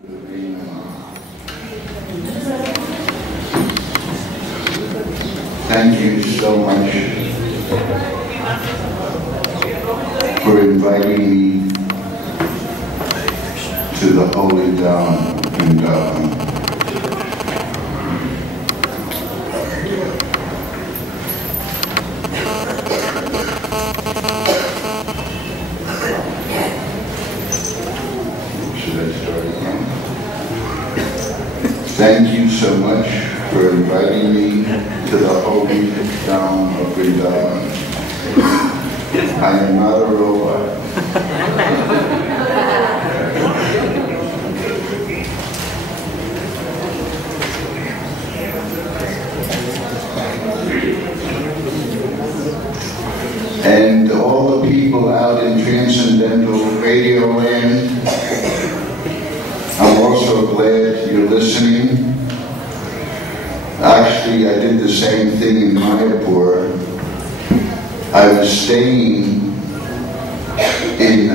Thank you so much for inviting me to the Holy Dham Vrindavan. Should I start again? Thank you so much for inviting me to the Holy Dham of Vrindavan. I am not a robot. And all the people out in transcendental radio land, I'm also glad you're listening. Actually, I did the same thing in Mayapur. I was staying in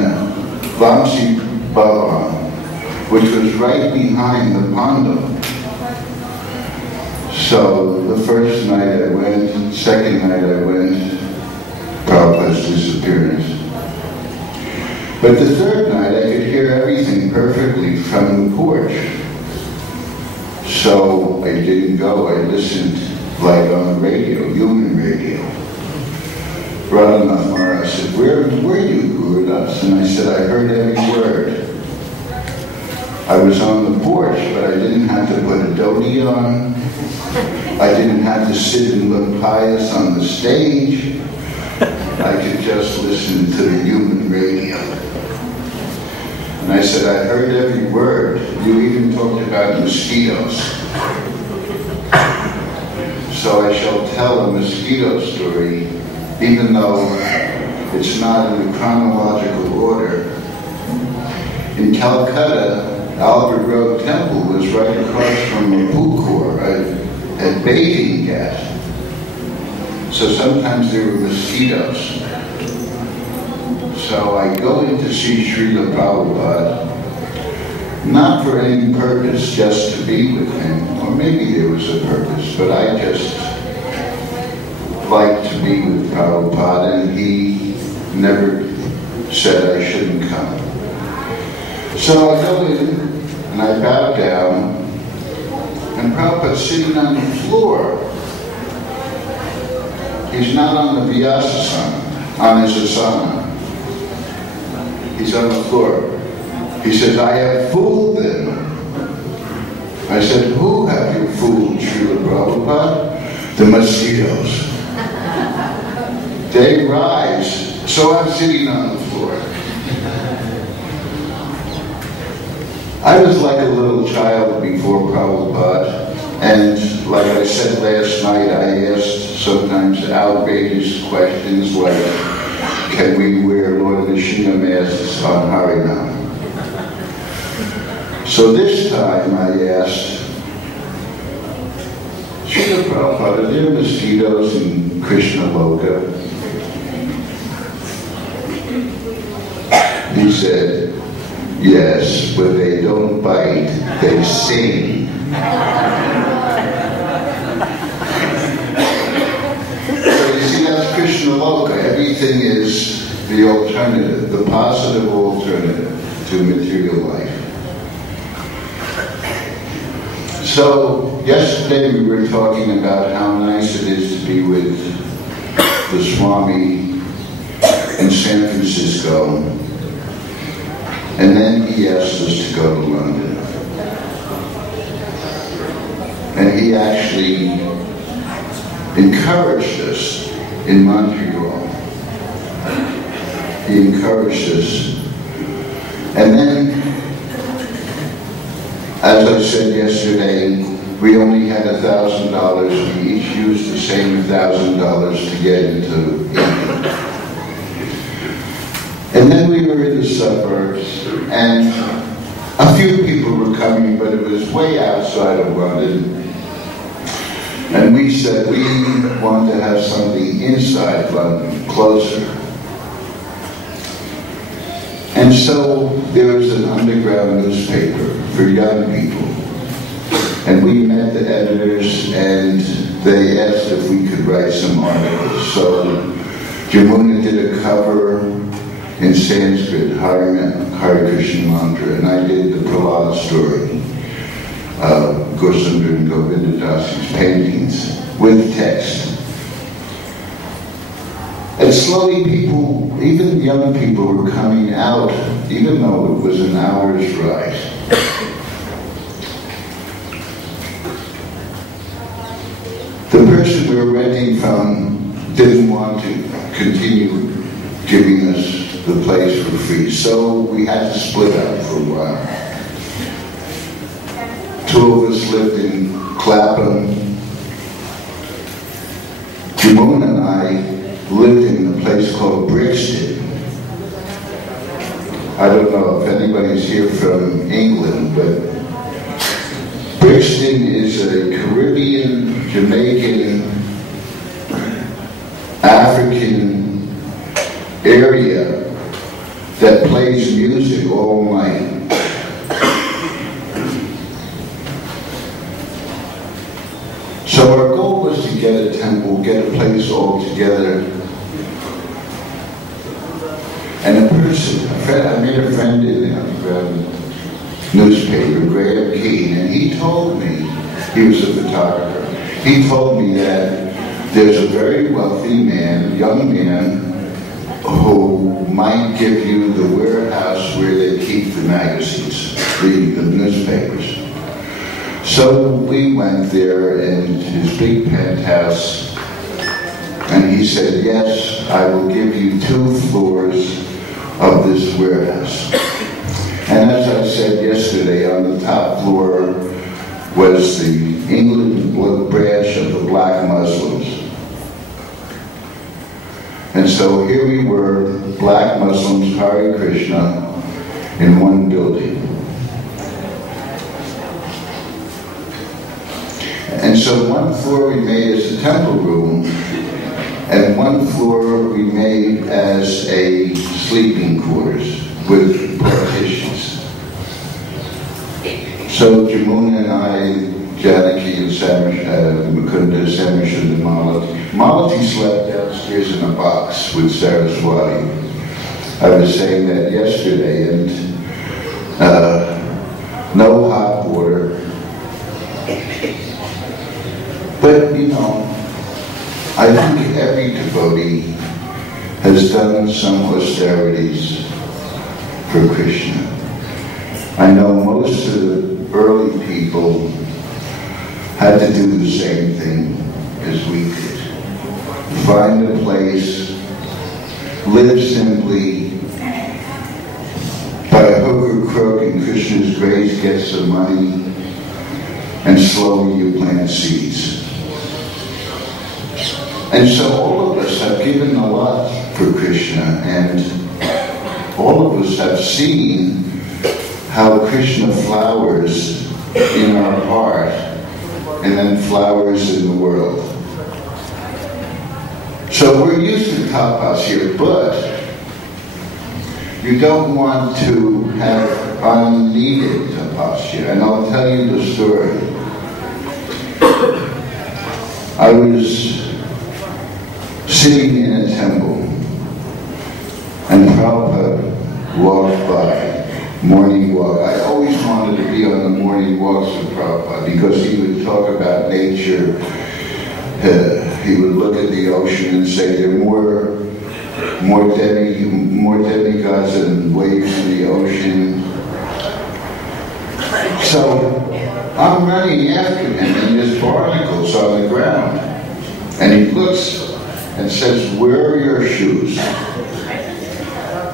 Vamsi Bhavan, which was right behind the Pandam. So the first night I went, second night I went, Prabhupada's disappearance. But the third night I could hear everything perfectly from the porch. So I didn't go, I listened like on the radio, human radio. Radhanath Maharaj said, where were you, Gurudas? And I said, I heard every word. I was on the porch, but I didn't have to put a dhoti on. I didn't have to sit and look pious on the stage. I could just listen to the human radio. And I said, I heard every word. You even talked about mosquitoes. So I shall tell a mosquito story, even though it's not in the chronological order. In Calcutta, Albert Road Temple was right across from a pukur, a bathing cat. So sometimes there were mosquitoes. So I go in to see Srila Prabhupada, not for any purpose, just to be with him, or maybe there was a purpose, but I just like to be with Prabhupada, and he never said I shouldn't come. So I go in, and I bow down, and Prabhupada's sitting on the floor. He's not on the Vyasasana, on his asana. He's on the floor. He says, I have fooled them. I said, who have you fooled, Srila Prabhupada? The mosquitoes. They rise. So I'm sitting on the floor. I was like a little child before Prabhupada. And like I said last night, I asked sometimes outrageous questions like, can we wear Lord Nishina masks on Harinam? So this time I asked, Srila Prabhupada, are there mosquitoes in Krishna Loka? He said, yes, but they don't bite, they sing. So you see, that's Krishna Loka. Everything is the alternative, the positive alternative to material life. So yesterday we were talking about how nice it is to be with the Swami in San Francisco. And then he asked us to go to London. And he actually encouraged us in Montreal. He encouraged us. And then, as I said yesterday, we only had $1,000. We each used the same $1,000 to get into England. And then we were in the suburbs, and a few people were coming, but it was way outside of London. And we said we want to have something inside London, closer. And so there was an underground newspaper for young people. And we met the editors, and they asked if we could write some articles. So Jamuna did a cover in Sanskrit, Hare Krishna mantra, and I did the Prahlad story, Gosundar and Govinda Dasi's paintings with text. And slowly people, even young people, were coming out, even though it was an hour's ride. The person we were renting from didn't want to continue giving us the place for free, so we had to split up for a while. 2 of us lived in Clapham. Jamuna and I lived in a place called Brixton. I don't know if anybody's here from England, but Brixton is a Caribbean, Jamaican, African area that plays music all night. So our goal was to get a temple, get a place all together. And a person, I made a friend in the newspaper, Graham Keane, and he told me, he was a photographer, he told me that there's a very wealthy man, young man, who might give you the warehouse where they keep the magazines, the newspapers. So we went there in his big penthouse, and he said, yes, I will give you 2 floors of this warehouse. And as I said yesterday, on the top floor was the England branch of the black Muslims. And so here we were, black Muslims, Hare Krishna, in one building. And so 1 floor we made as a temple room, and 1 floor we made as a sleeping quarters with partitions. So Jamuna and I, Janaki and Mukunda, Samish and Malati. Malati slept downstairs in a box with Saraswati. I was saying that yesterday, and no hot water. But, you know, I think every devotee has done some austerities for Krishna. I know most of the early people had to do the same thing as we did. Find a place, live simply, by hook or crook in Krishna's grace, get some money, and slowly you plant seeds. And so all of us have given a lot for Krishna, and all of us have seen how Krishna flowers in our heart and then flowers in the world. So we're used to tapas here, but you don't want to have unneeded tapasya. And I'll tell you the story. I was sitting in a temple, and Prabhupada walked by, morning walk. I always wanted to be on the morning walks with Prabhupada because he would talk about nature. He would look at the ocean and say there are more demigods and waves in the ocean. So I'm running after him, and there's barnacles on the ground. And he looks and says, where are your shoes?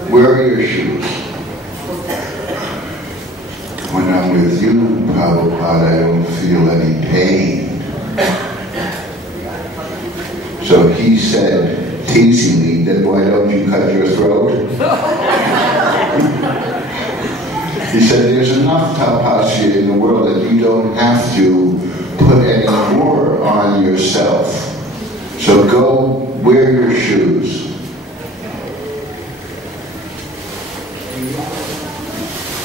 Where are your shoes? When I'm with you, Prabhupada, I don't feel any pain. So he said, teasingly, then why don't you cut your throat? He said, there's enough tapasya in the world that you don't have to put any more on yourself. So go wear your shoes.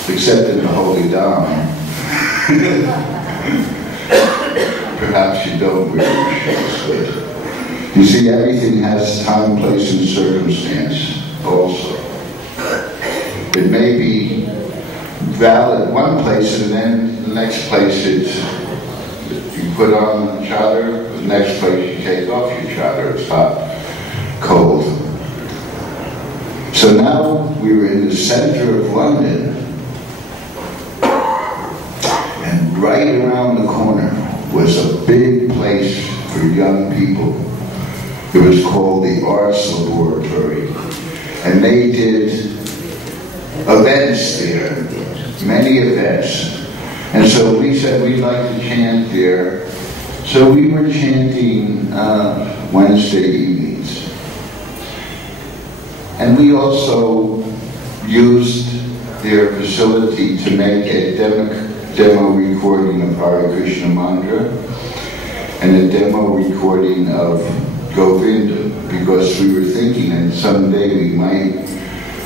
except in the Holy Dharma. Perhaps you don't wear shoes, but you see, everything has time, place, and circumstance also. It may be valid one place, and then the next place it's, you put on the chador, the next place you take off your chador. It's hot, cold. So now we were in the center of London, and right around the corner was a big place for young people. It was called the Arts Laboratory, and they did events there, many events. And so we said we'd like to chant there. So we were chanting Wednesday evenings. And we also used their facility to make a demo recording of Hare Krishna mantra and a demo recording of Govinda, because we were thinking that someday we might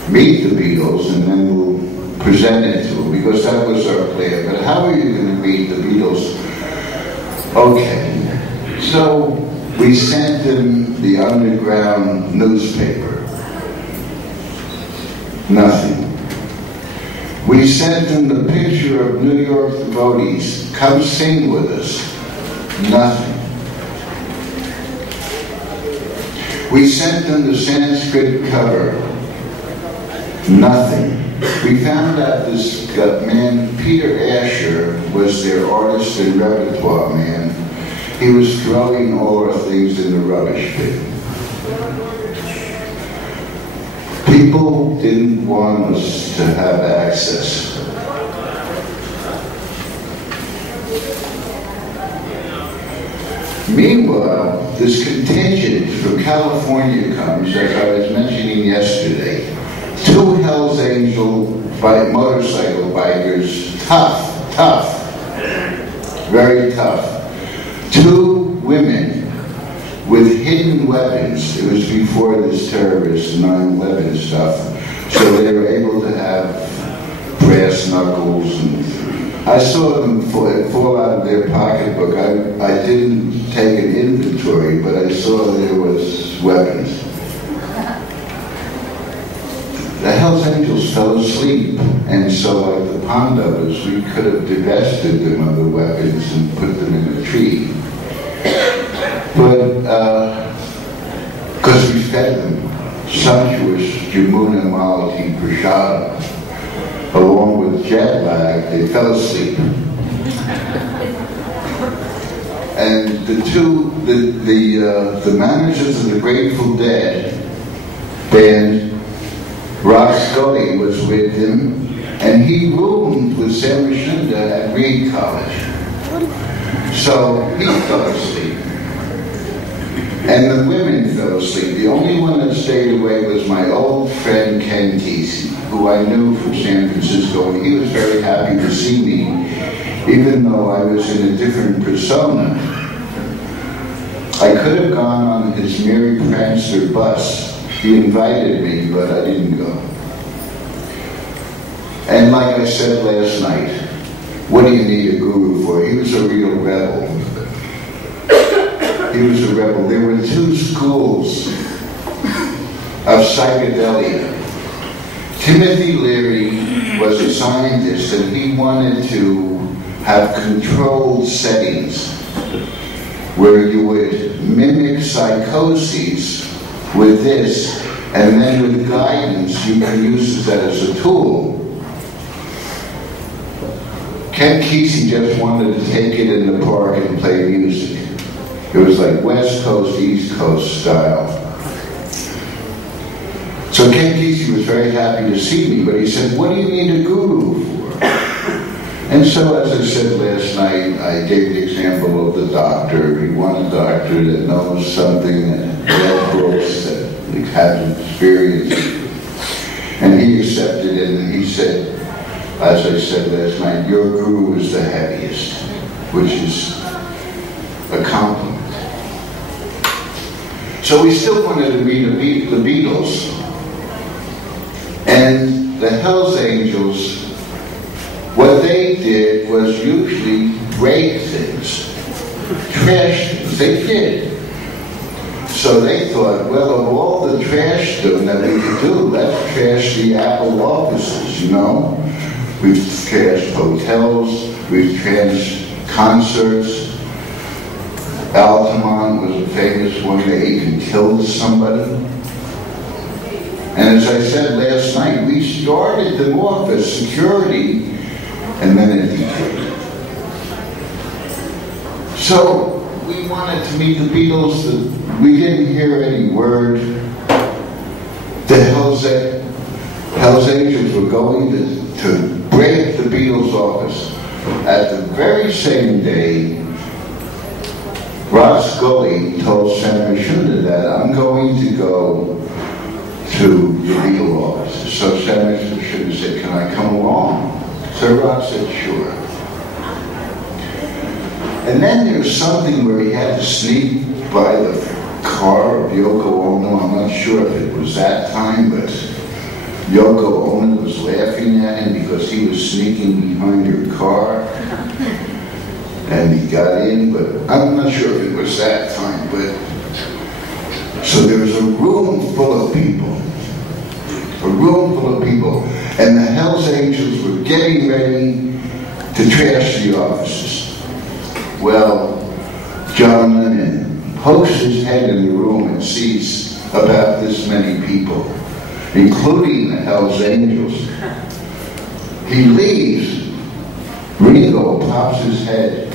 meet the Beatles and then we'll present it to them, because that was our plan. But how are you going to meet the Beatles? Okay, so we sent them the underground newspaper. Nothing. We sent them the picture of New York devotees. Come sing with us. Nothing. We sent them the Sanskrit cover. Nothing. We found out this man, Peter Asher, was their artist and repertoire man. He was throwing all our things in the rubbish bin. People didn't want us to have access. Meanwhile, this contingent from California comes, as I was mentioning yesterday. 2 Hells Angel motorcycle bikers, tough, very tough. 2 women with hidden weapons. It was before this terrorist 9/11 stuff, so they were able to have brass knuckles, and I saw them fall out of their pocketbook. I didn't take an inventory, but I saw there was weapons. The Hells Angels fell asleep, and so like the Pandavas, we could have divested them of the weapons and put them in a tree. But, because we fed them sumptuous Jamuna Malati Prashadam, along with jet lag, they fell asleep. And the managers of the Grateful Dead band, Rock Scully was with him, and he roomed with Sam Shunda at Reed College. So he fell asleep. And the women fell asleep. The only one that stayed away was my old friend Ken Kesey, who I knew from San Francisco, and he was very happy to see me, even though I was in a different persona. I could have gone on his Mary Prancer bus. He invited me, but I didn't go. And like I said last night, what do you need a guru for? He was a real rebel. He was a rebel. There were 2 schools of psychedelia. Timothy Leary was a scientist, and he wanted to have controlled settings where you would mimic psychoses with this, and then with guidance you can use that as a tool. Ken Kesey just wanted to take it in the park and play music. It was like West Coast, East Coast style. So Ken Kesey was very happy to see me, but he said, what do you need a guru for? And so, as I said last night, I gave the example of the doctor. You want a doctor that knows something, that read books, that has experience. And he accepted it, and he said, as I said last night, your guru is the heaviest, which is a compliment. So we still wanted to meet the Beatles. And the Hells Angels, what they did was usually break things, trash things. They did. So they thought, well, of all the trash that we could do, let's trash the Apple offices, you know? We've trashed hotels, we've trashed concerts. Altamont was a famous one. They even killed somebody. And as I said last night, we started them off as security, and then it decayed. So we wanted to meet the Beatles. We didn't hear any word. The Hells Angels were going to break the Beatles' office. At the very same day, Rod Scully told Senator Schunder that I'm going to go to the Beatle office. So Senator Schunder said, can I come along? So Rod said, sure. And then there's something where he had to sneak by the car of Yoko Ono. I'm not sure if it was that time, but Yoko Ono was laughing at him because he was sneaking behind her car. And he got in, but I'm not sure if it was that time, but so there was a room full of people. And the Hells Angels were getting ready to trash the offices. Well, John Lennon pokes his head in the room and sees about this many people, including the Hells Angels. He leaves. Ringo pops his head.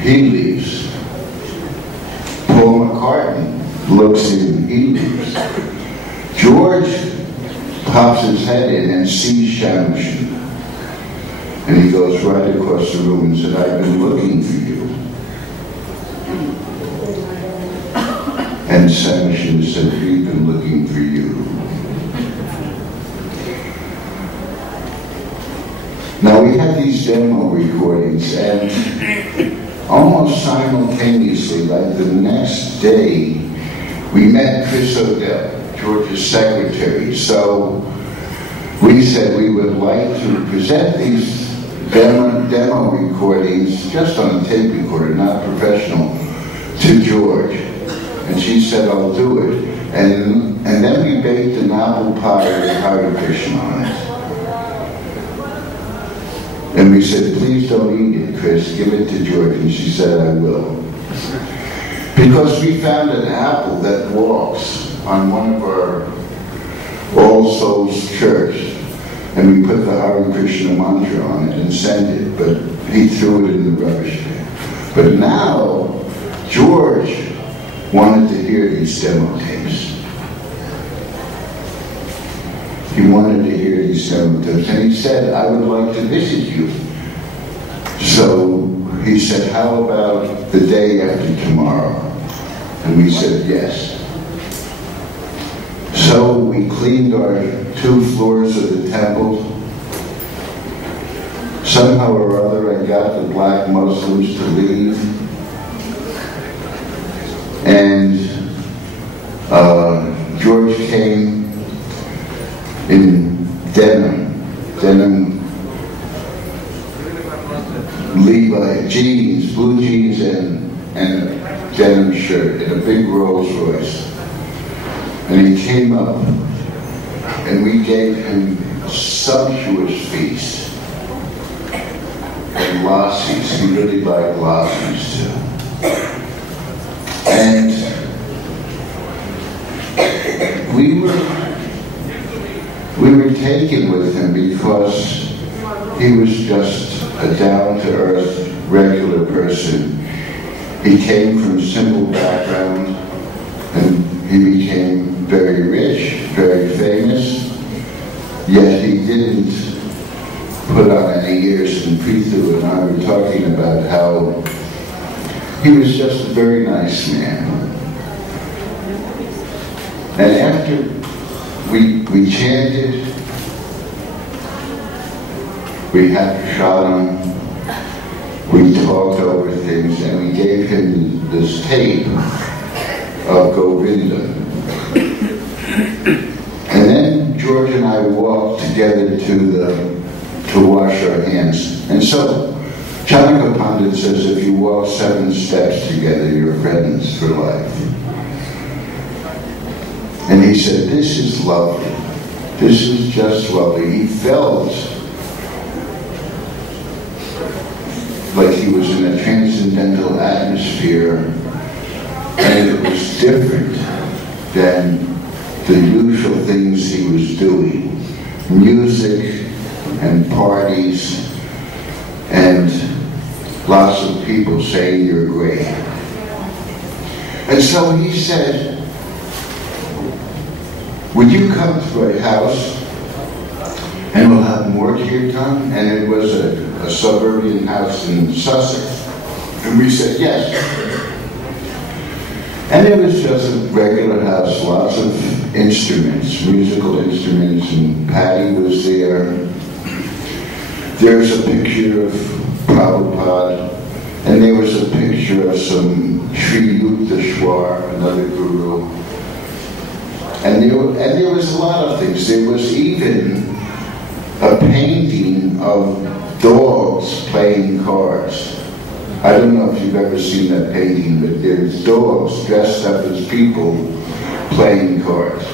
He leaves. Paul McCartney looks in. He leaves. George pops his head in and sees Shamushin. And he goes right across the room and said, I've been looking for you. And Shamushin said, we've been looking for you. Now we had these demo recordings, and almost simultaneously, like the next day, we met Chris O'Dell, George's secretary. So we said we would like to present these demo recordings, just on a tape recorder, not professional, to George. And she said, I'll do it. And then we baked an apple pie with Hare Krishna on it. And we said, please don't eat it, Chris. Give it to George. And she said, I will. Because we found an apple that walks on one of our All Souls Church. And we put the Hare Krishna mantra on it and sent it. But he threw it in the rubbish bin. But now, George wanted to hear these demo tapes. He wanted to hear these demo tapes. And he said, I would like to visit you. So he said, how about the day after tomorrow? And we said, yes. So we cleaned our 2 floors of the temple. Somehow or other, I got the black Muslims to leave. And George came in denim Levi jeans, blue jeans, and a denim shirt, and a big Rolls Royce. And he came up, and we gave him a sumptuous feast. And lassies, he really liked lassies too. And we were taken with him because he was just a down-to-earth, regular person. He came from a simple background, and he became very rich, very famous, yet he didn't put on any ears. And Prithu and I were talking about how he was just a very nice man. And after we chanted, we had Prasadam, we talked over things, and we gave him this tape of Govinda. And then George and I walked together to wash our hands. And so, Chanaka Pandit says if you walk 7 steps together, you're friends for life. And he said, this is lovely. This is just lovely. He felt like he was in a transcendental atmosphere, and it was different than the usual things he was doing. Music and parties and lots of people saying you're great. And so he said, would you come to my house and we'll have more kirtan? And it was a suburban house in Sussex. And we said yes. And it was just a regular house, lots of instruments, musical instruments, and Patty was there. There's a picture of Prabhupada, and there was a picture of some Sri Yukteswar, another guru. And there was a lot of things. There was even a painting of dogs playing cards. I don't know if you've ever seen that painting, but there's dogs dressed up as people playing cards.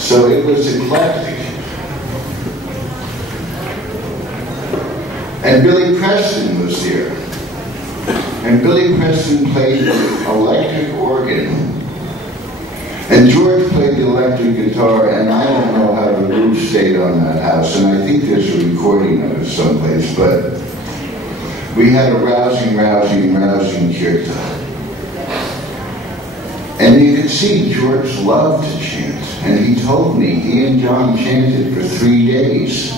So it was eclectic. And Billy Preston was there. And Billy Preston played the electric organ. And George played the electric guitar, and I don't know how the roof stayed on that house, and I think there's a recording of it someplace, but we had a rousing kirtan. And you could see George loved to chant, and he told me he and John chanted for 3 days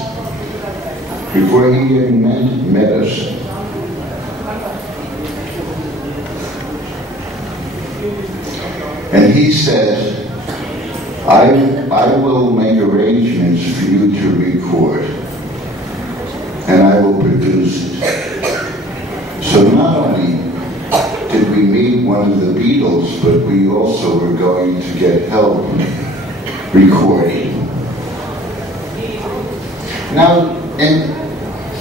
before he even met us. And he said, I will make arrangements for you to record, and I will produce it. So not only did we meet one of the Beatles, but we also were going to get help recording. Now, in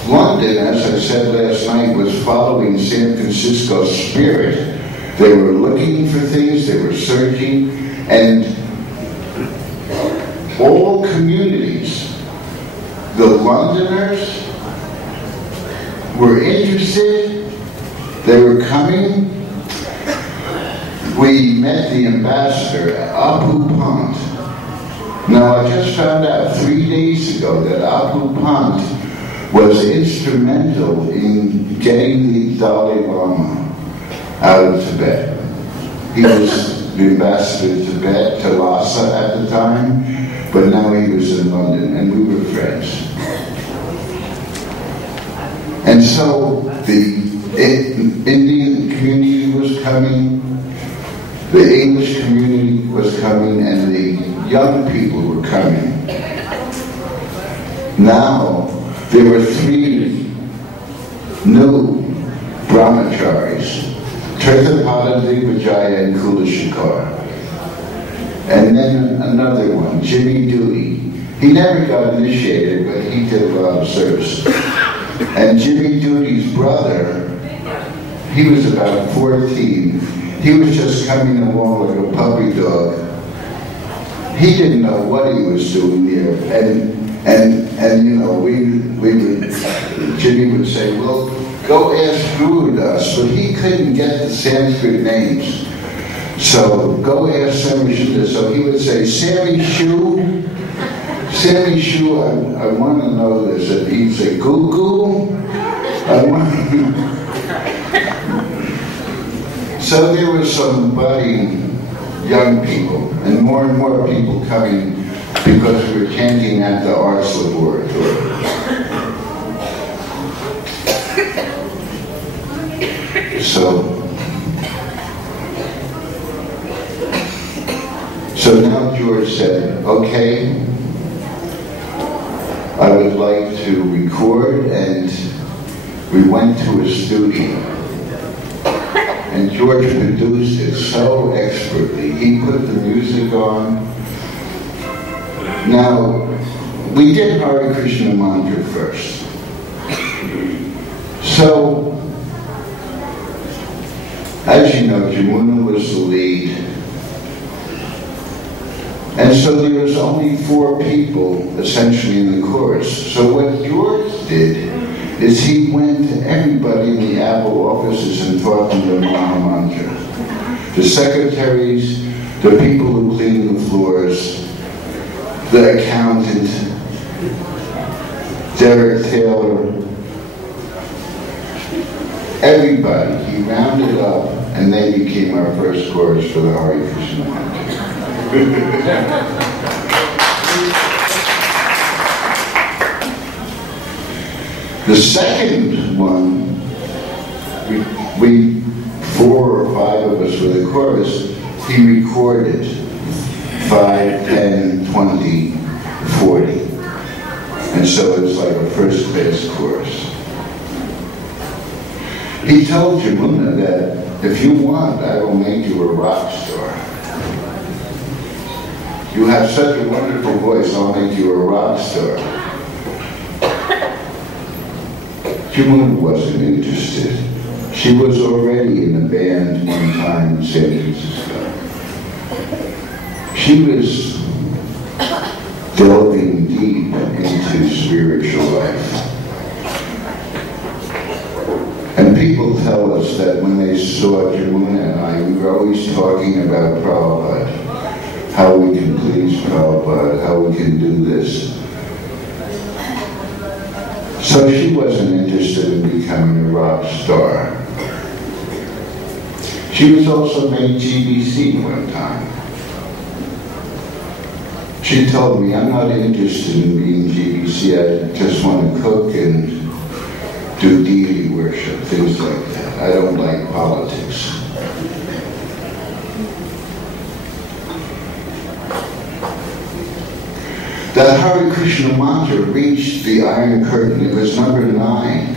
London, as I said last night, was following San Francisco's spirit. They were looking for things, they were searching, and all communities, the Londoners were interested, they were coming. We met the ambassador, Apu Pant. Now I just found out 3 days ago that Apu Pant was instrumental in getting the Dalai Lama out of Tibet. He was the ambassador to Tibet, to Lhasa at the time, but now he was in London, and we were friends. And so the Indian community was coming, the English community was coming, and the young people were coming. Now, there were 3 new brahmacharis, Tirthapada, Digvijaya, and Kulashikar. And then another one, Jimmy Duty. He never got initiated, but he did a lot of service. And Jimmy Duty's brother, he was about 14. He was just coming along like a puppy dog. He didn't know what he was doing there. And you know, Jimmy would say, well, go ask Gurudas, but he couldn't get the Sanskrit names. So go ask Sammy Shu. So he would say, Sammy Shu, I want to know this. And he'd say, Goo, I want to. So there were some budding young people, and more people coming because we were chanting at the Arts Laboratory. So now George said, okay, I would like to record, and we went to a studio. And George produced it so expertly. He put the music on, Now, we did Hare Krishna mantra first. So, as you know, Jamuna was the lead. And so there was only 4 people essentially in the chorus. So what George did is he went to everybody in the Apple offices and taught them the Maha Mantra. The secretaries, the people who clean the floors, the accountant, Derek Taylor, everybody, he rounded up, and they became our first chorus for the Hare Krishna Mantra. The second one, we 4 or 5 of us for the chorus, he recorded 5, 10, 20, 40. And so it's like a first class chorus. He told Jamuna that if you want, I will make you a rock star. You have such a wonderful voice, I'll make you a rock star. Jamuna wasn't interested. She was already in a band one time in San Francisco. She was delving deep into spiritual life. And people tell us that when they saw Jamuna and I, we were always talking about Prabhupada. How we can please Prabhupada, how we can do this. So she wasn't interested in becoming a rock star. She was also made GBC one time. She told me, I'm not interested in being GBC, I just want to cook and do deity worship, things like that. I don't like politics. That Hare Krishna mantra reached the Iron Curtain. It was number 9.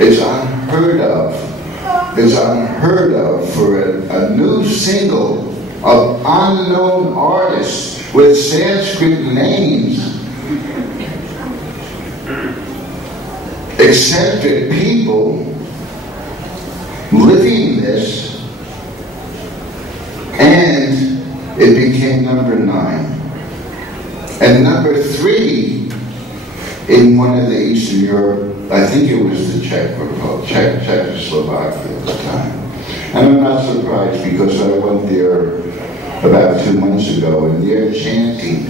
It's unheard of. It's unheard of for a new single of unknown artists with Sanskrit names. Eccentric people living this, and it became number 9. And number 3 in one of the Eastern Europe, I think it was the Czech Republic, Czechoslovakia at the time. And I'm not surprised because I went there about 2 months ago and they're chanting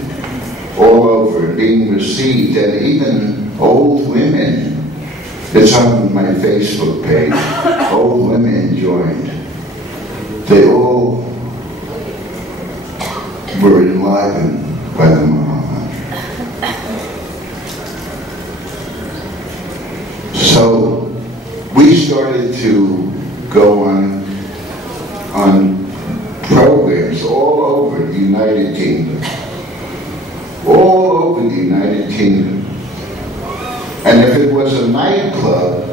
all over, being received, and even old women, it's on my Facebook page, old women joined. They all were enlivened by the Maha. So we started to go on programs all over the United Kingdom. All over the United Kingdom. And if it was a nightclub,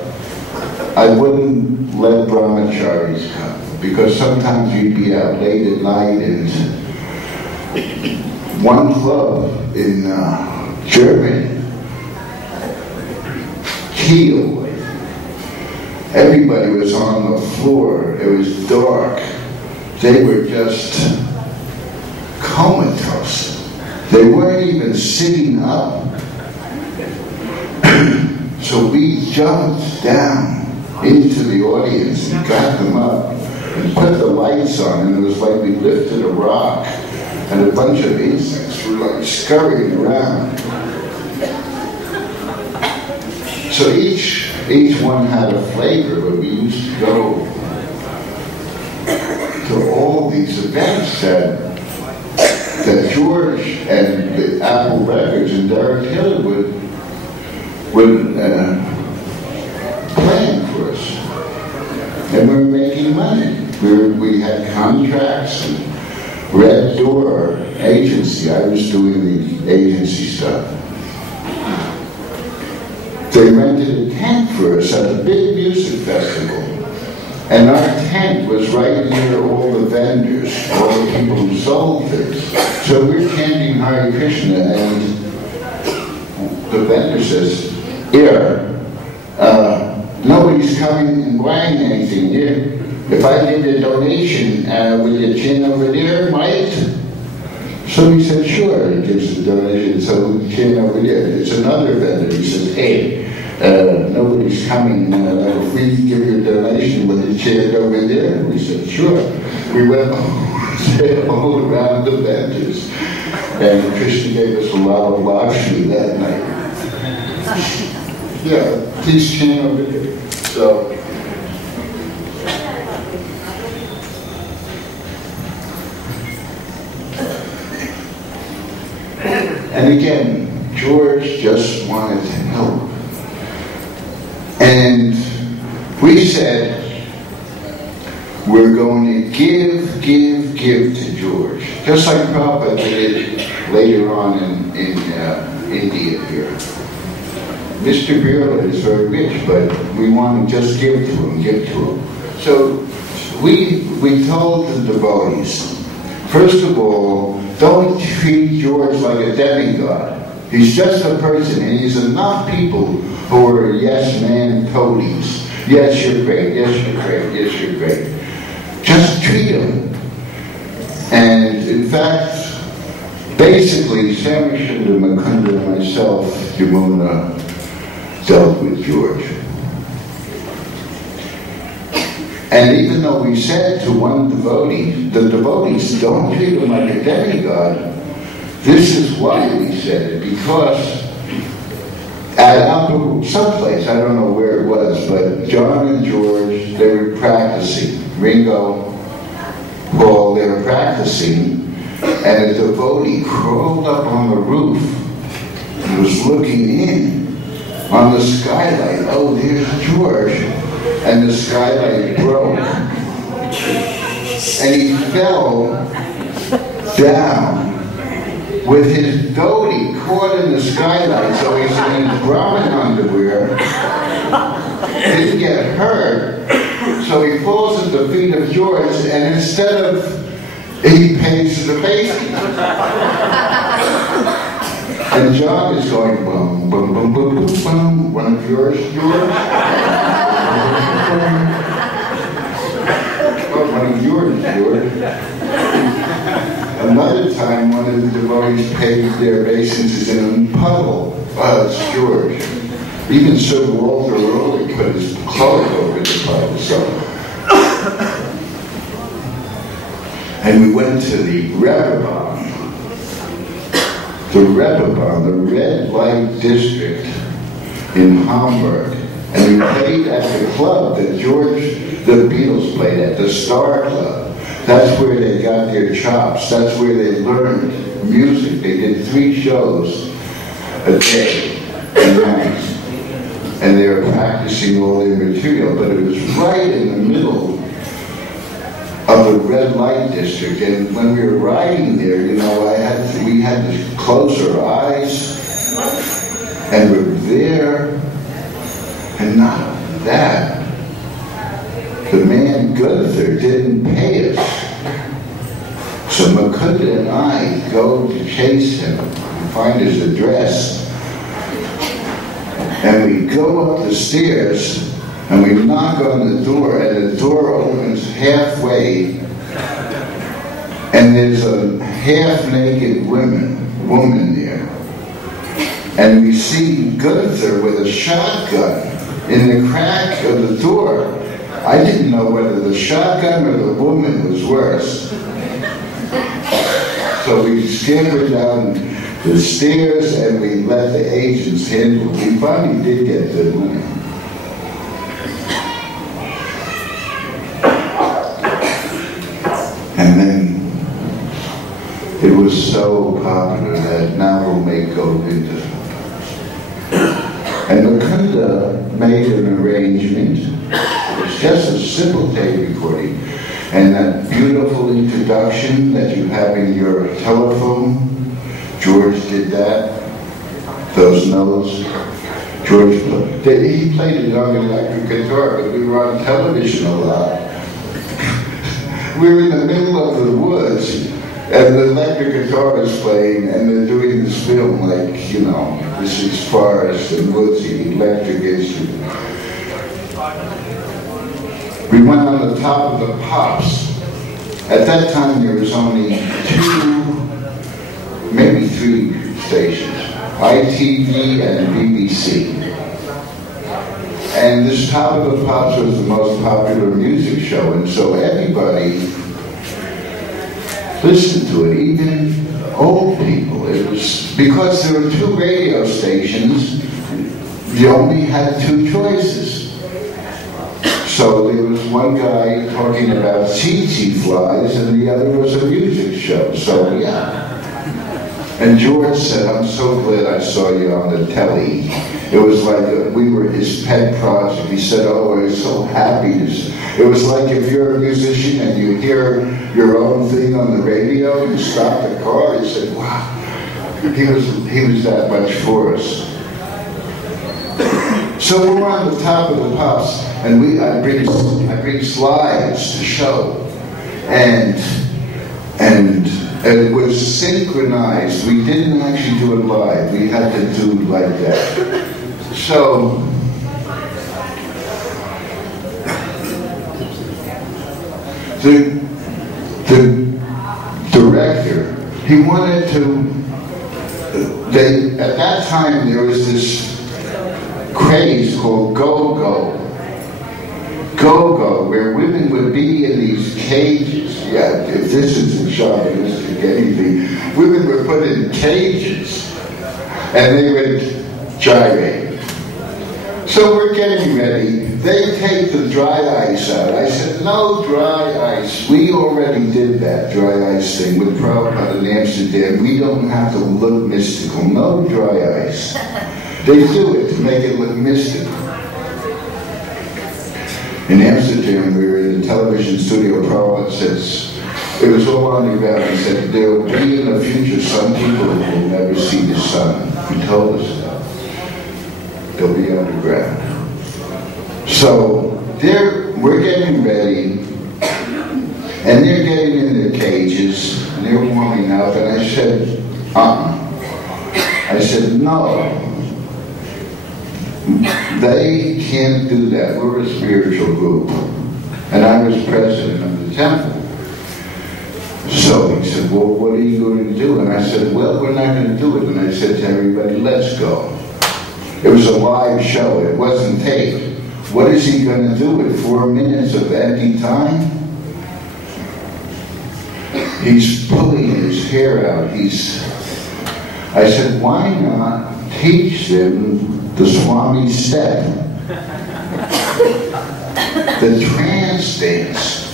I wouldn't let brahmacharis come, because sometimes you'd be out late at night, and one club in Germany, Kiel, everybody was on the floor. It was dark. They were just comatose. They weren't even sitting up. So we jumped down into the audience and got them up and put the lights on, and it was like we lifted a rock and a bunch of insects were like scurrying around. So each one had a flavor, but we used to go to all these events that George and the Apple Records and Derek Taylor would plan for us. And we were making money. We had contracts and Red Door agency. I was doing the agency stuff. They rented a tent for us at a big music festival. And our tent was right near all the vendors, all the people who sold things. So we're chanting Hare Krishna, and the vendor says, here, nobody's coming and buying anything here. If I give you a donation, will you chant over there, Mike? So he said, sure. He gives the donation, so we chant over there. It's another vendor. He says, hey, nobody's coming. If we give you a donation, will you chant over there? We said, sure. We went all around the vendors. And Krishna gave us a lot of Lakshmi that night. Yeah, please chant over there. So, and again, George just wanted to help. And we said, we're going to give to George. Just like Prabhupada did it later on in India here. Mr. Birla is very rich, but we want to just give to him. So we told the devotees, first of all, don't treat George like a demigod. He's just a person, and he's enough people who are yes man toadies. Yes, you're great. Yes, you're great. Yes, you're great. Just treat him. And in fact, basically, Samashunda, Mukunda, and myself, Yamuna, dealt with George. And even though we said to one devotee, the devotees don't treat him like a demigod, this is why we said it, because at someplace, I don't know where it was, but John and George, they were practicing. Ringo, Paul, they were practicing, and a devotee crawled up on the roof and was looking in on the skylight. Oh, there's George. And the skylight broke. And he fell down with his dhoti caught in the skylight, so he's in his Brahmin underwear. Didn't get hurt, so he falls at the feet of George, and instead of, he pays the basement. And John is going, bum, bum, bum, bum, bum, bum. One of yours, George? One of yours, George. Another time, one of the devotees paid their obeisances in a puddle. It's George. Even Sir Walter Raleigh put his cloak over the puddle. So. And we went to the Reeperbahn. The Reeperbahn, the red light district in Hamburg. And we played at the club that the Beatles played at, the Star Club. That's where they got their chops. That's where they learned music. They did 3 shows a day and night. And they were practicing all their material. But it was right in the middle of the red light district. And when we were riding there, you know, we had to close our eyes. And we're there. And not that. The man Gunther didn't pay us. So Mukunda and I go to chase him and find his address. And we go up the stairs and we knock on the door, and the door opens halfway, and there's a half-naked woman there. And we see Gunther with a shotgun in the crack of the door. I didn't know whether the shotgun or the woman was worse. So we scampered down the stairs and we let the agents handle it. We finally did get the money. And then it was so popular that now we'll make Govinda. And Mukunda made an arrangement. It's just a simple tape recording. And that beautiful introduction that you have in your telephone, George did that. Those notes. George, he played it on the electric guitar, but we were on television a lot. we're in the middle of the woods, and the electric guitar is playing, and they're doing this film like, you know, this is forest and woodsy, electric instrument. We went on the top of the Pops. At that time, there was only 2, maybe 3 stations, ITV and BBC. And this Top of the Pops was the most popular music show, and so everybody listened to it, even old people. It was because there were 2 radio stations, you only had 2 choices. So there was one guy talking about tsetse flies, and the other was a music show. So yeah. And George said, "I'm so glad I saw you on the telly." It was like we were his pet project. He said, "Oh, I was so happy." It was like if you're a musician and you hear your own thing on the radio, you stop the car. He said, "Wow." He was that much for us. So we're on the top of the Pops, and I bring slides to show, and it was synchronized. We didn't actually do it live. We had to do it like that. So the director, he wanted to. At that time there was this craze called go-go, where women would be in these cages. Yeah, if this isn't chauvinistic anything, women were put in cages, and they would gyrate. So we're getting ready. They take the dry ice out. I said, "No dry ice. We already did that dry ice thing with Prabhupada in Amsterdam. We don't have to look mystical. No dry ice." They do it to make it look mystical. In Amsterdam, we were in the television studio. Prabhupada says, it was all on the ground. He said, "There will be in the future some people who will never see the sun." He told us that. They'll be underground. So we're getting ready, and they're getting in their cages, and they're warming up, and I said, I said, "No. They can't do that. We're a spiritual group." And I was president of the temple. So he said, "Well, what are you going to do?" And I said, "Well, we're not going to do it." And I said to everybody, "Let's go." It was a live show. It wasn't taped. What is he going to do with 4 minutes of empty time? He's pulling his hair out. I said, "Why not teach them the Swami step, the trance dance?"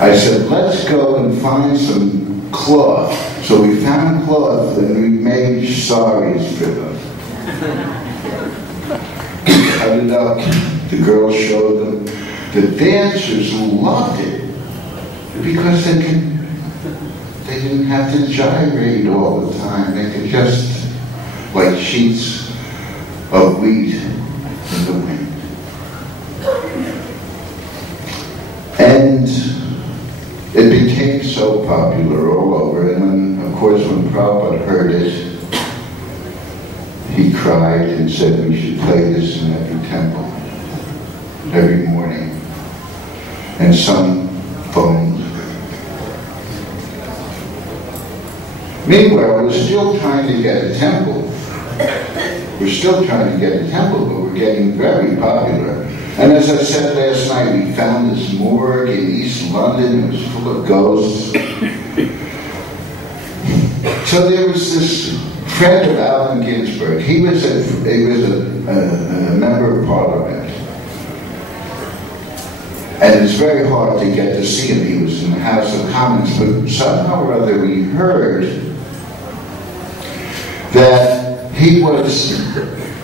I said, "Let's go and find some cloth." So we found cloth and we made saris for them. We cut it up. The girls showed them. The dancers loved it because they didn't have to gyrate all the time. They could just, like sheets of wheat in the wind. And it became so popular all over. And then, of course, when Prabhupada heard it, he cried and said we should play this in every temple, every morning. And some phoned. Meanwhile, we're still trying to get a temple. We're still trying to get a temple, but we're getting very popular. And as I said last night, we found this morgue in East London. It was full of ghosts. So there was this friend of Allen Ginsberg. He was a member of Parliament. And it's very hard to get to see him. He was in the House of Commons. But somehow or other we heard that he was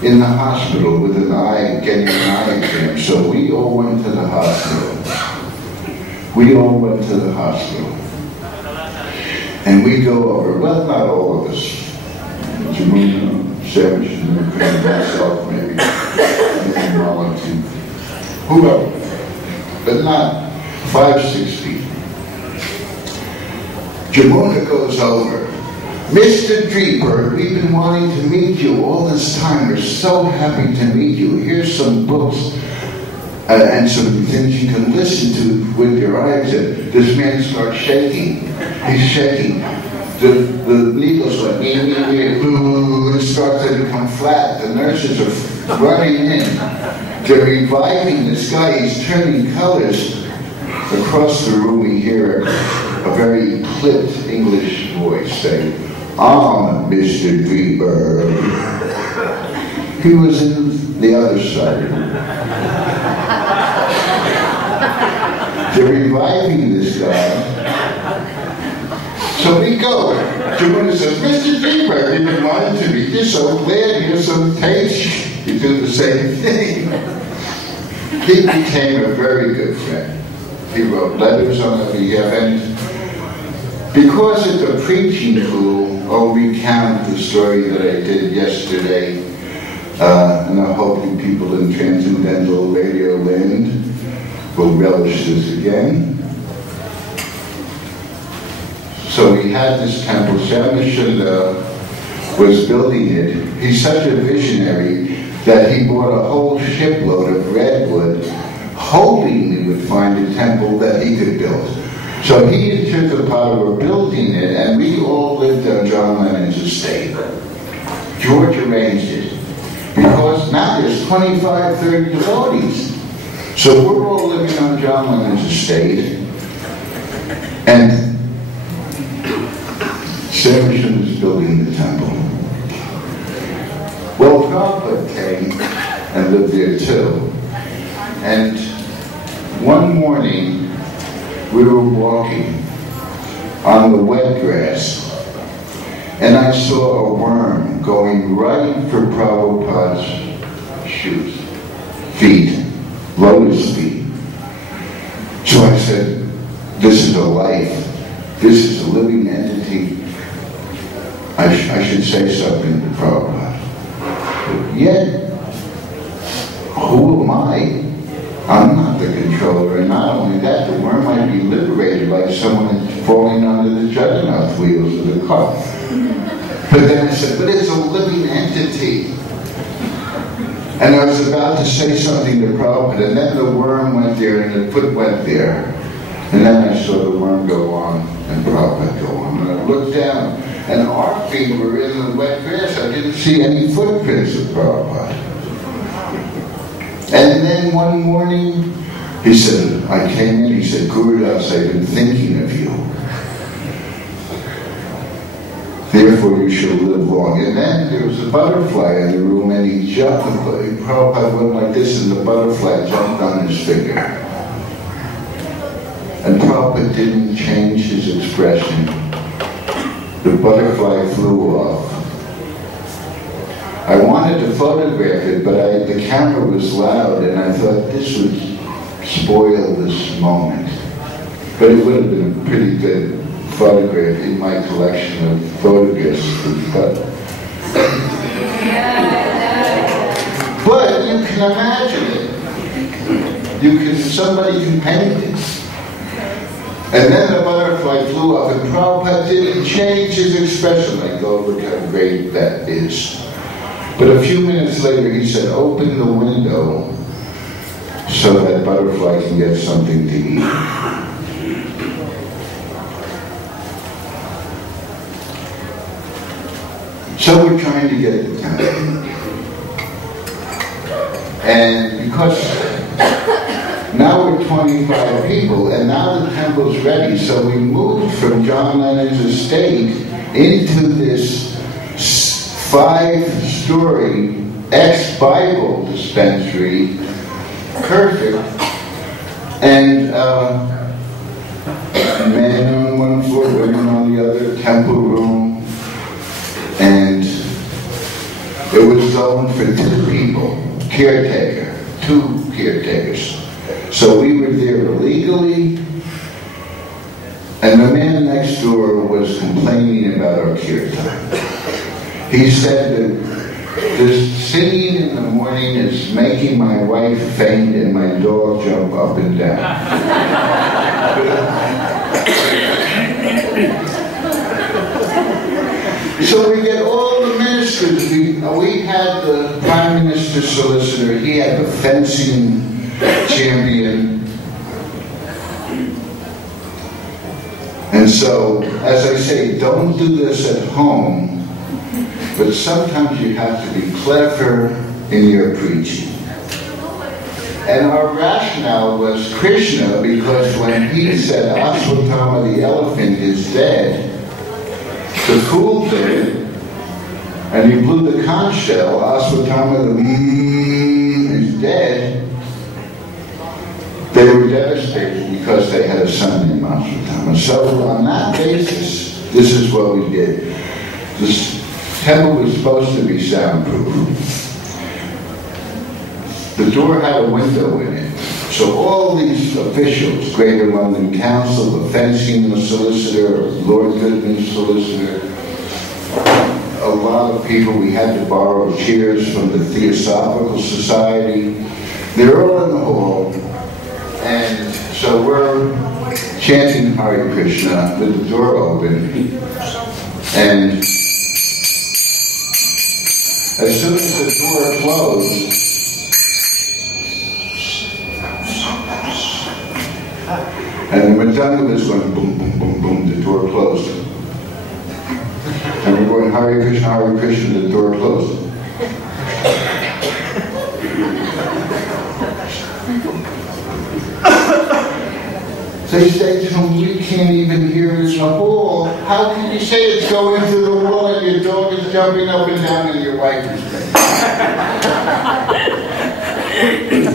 in the hospital with an eye, getting an eye exam. So we all went to the hospital. And we go over, well, not all of us. Jamuna, Savage, and myself, maybe. And Whoever. but not 5-6 feet. Jamuna goes over. Mr. Dreeper, we've been wanting to meet you all this time. We're so happy to meet you. Here's some books and some things you can listen to with your eyes. And this man starts shaking. He's shaking. The needles went, and starts to become flat. The nurses are running in. They're reviving this guy. He's turning colors. Across the room we hear a very clipped English voice say, Mr. Dreeper. He was in the other side. They're reviving this guy. So we go. Jamuna says, Mr. Dreeper, you've been wanting to meet you, so glad you're so tasty. You do the same thing. He became a very good friend. He wrote letters on our behalf, and because it's a preaching tool, I'll recount the story that I did yesterday, and I hope you people in Transcendental Radio Land will relish this again. So we had this temple. Shambhashunda was building it. He's such a visionary that he bought a whole shipload of redwood, hoping we would find a temple that he could build. So he and Tirthapada were building it, and we all lived on John Lennon's estate. George arranged it, because now there's 25, 30 devotees. So we're all living on John Lennon's estate, and Shambhashunda is building the temple. Well, Prabhupada came and lived there too. And one morning, we were walking on the wet grass, and I saw a worm going right for Prabhupada's feet, lotus feet. So I said, this is a life. This is a living entity. I should say something to Prabhupada. Yet, who am I? I'm not the controller, and not only that, the worm might be liberated like someone falling under the juggernaut wheels of the car. But then I said, but it's a living entity. And I was about to say something to Prabhupada, and then the worm went there, and the foot went there. And then I saw the worm go on, and Prabhupada go on. And I looked down, and our feet were in the wet grass. I didn't see any footprints of Prabhupada. And then one morning, he said, I came in, he said, Gurudas, I've been thinking of you. Therefore you shall live long. And then there was a butterfly in the room, and he jumped, and Prabhupada went like this, and the butterfly jumped on his finger. And Prabhupada didn't change his expression. The butterfly flew off. I wanted to photograph it, but the camera was loud, and I thought this would spoil this moment. But it would have been a pretty good photograph in my collection of photographs. But you can imagine it. Somebody can paint it. And then the butterfly flew off, and Prabhupada didn't change his expression. Like, oh, look how great that is. But a few minutes later, he said, open the window so that butterfly can get something to eat. So we're trying to get the temple. And because now we're 25 people, and now the temple's ready, so we moved from John Lennon's estate into this 5-story ex-Bible dispensary, perfect, and men on one floor, women on the other, temple room, and it was zoned for 2 people, caretaker, 2 caretakers. So we were there illegally, and the man next door was complaining about our kirtan. He said that The singing in the morning is making my wife faint and my dog jump up and down. So we get all the ministers. We had the Prime Minister's solicitor. He had the fencing champion. And so, as I say, don't do this at home. But sometimes you have to be clever in your preaching. And our rationale was Krishna, because when he said Ashwatthama the elephant is dead, the fool did it, and he blew the conch shell, Ashwatthama the is dead. They were devastated because they had a son named Ashwatthama. So on that basis, this is what we did. This temple was supposed to be soundproof. The door had a window in it. So all these officials, Greater London Council, the fencing, the solicitor, Lord Goodman's solicitor, a lot of people, we had to borrow chairs from the Theosophical Society. They're all in the hall. And so we're chanting Hare Krishna with the door open. And as soon as the door closed, and the Madonna was going boom, boom, boom, boom, the door closed. And we're going Hare Krishna, the door closed. They say to him, "We can't even hear it in the hall. How can you say it's going through the wall and your dog is jumping up and down and your wife is dead?"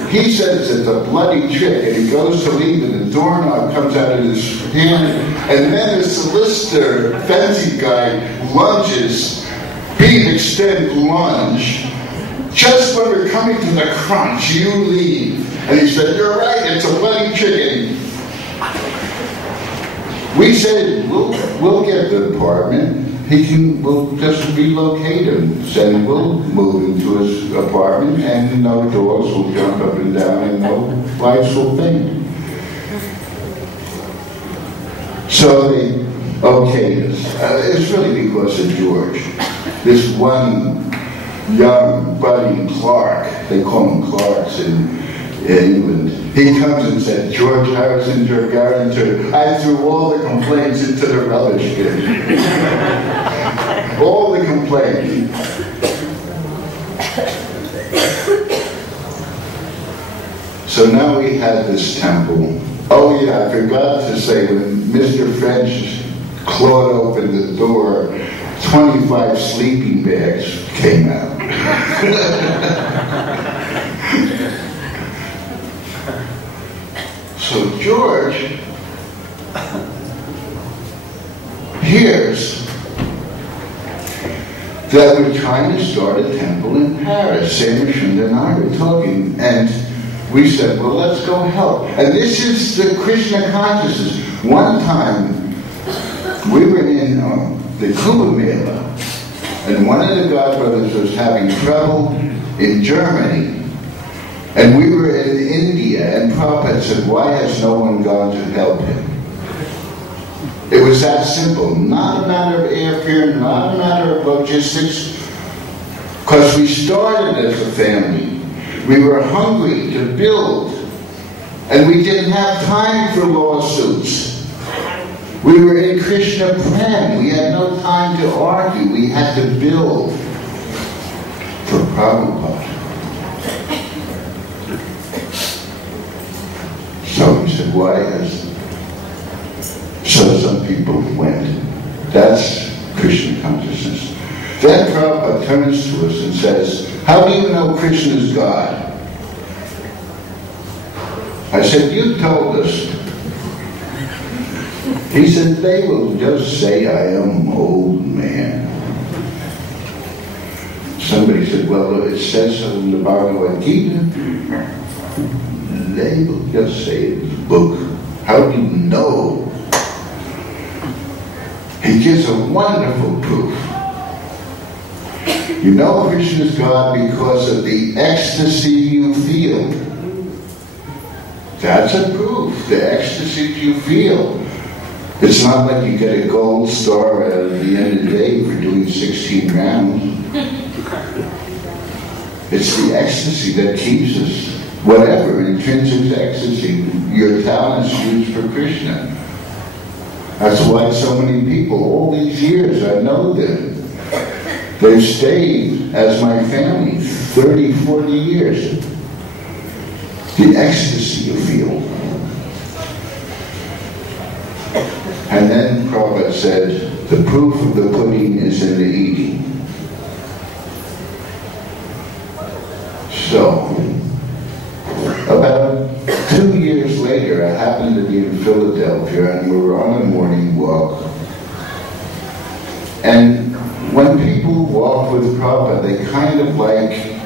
He says it's a bloody trick, and he goes to leave, and the doorknob comes out of his hand, and then the solicitor, fencing guy, lunges, beam extend lunge. Just when we're coming to the crunch, you leave. And he said, "You're right, it's a bloody trick." And we said, we'll get the apartment. We'll just relocate him. And we'll move into his apartment, and no dogs will jump up and down, and no lights will faint. So they okayed us. It's really because of George. This one young budding Clark, they call him Clarks in England. He comes and said, "George Harrison, your guarantor." I threw all the complaints into the rubbish bin. All the complaints. So now we had this temple. Oh yeah, I forgot to say, when Mr. French clawed open the door, 25 sleeping bags came out. So George hears that we're trying to start a temple in Paris. Samushunda and I were talking, and we said, well, let's go help. And this is the Krishna consciousness. One time, we were in the Kumbh Mela, and one of the godbrothers was having trouble in Germany. And we were in India, and Prabhupada said, why has no one gone to help him? It was that simple. Not a matter of airfare, not a matter of logistics. Because we started as a family. We were hungry to build. And we didn't have time for lawsuits. We were in Krishna Prem. We had no time to argue. We had to build for Prabhupada. So he said, why has... So some people went. That's Krishna consciousness. Then Prabhupada turns to us and says, how do you know Krishna is God? I said, you told us. He said, they will just say I am an old man. Somebody said, well, it says so in the Bhagavad Gita. They will just say it in the book. How do you know? He gives a wonderful proof. You know Krishna is God because of the ecstasy you feel. That's a proof. The ecstasy you feel. It's not like you get a gold star at the end of the day for doing 16 rounds. It's the ecstasy that keeps us. Whatever, intrinsic ecstasy, your talents used for Krishna. That's why so many people, all these years, I know them. They've stayed as my family, 30, 40 years. The ecstasy you feel. And then Prabhupada said, the proof of the pudding is in the eating. So, about 2 years later, I happened to be in Philadelphia, and we were on a morning walk. And when people walk with Prabhupada, they kind of like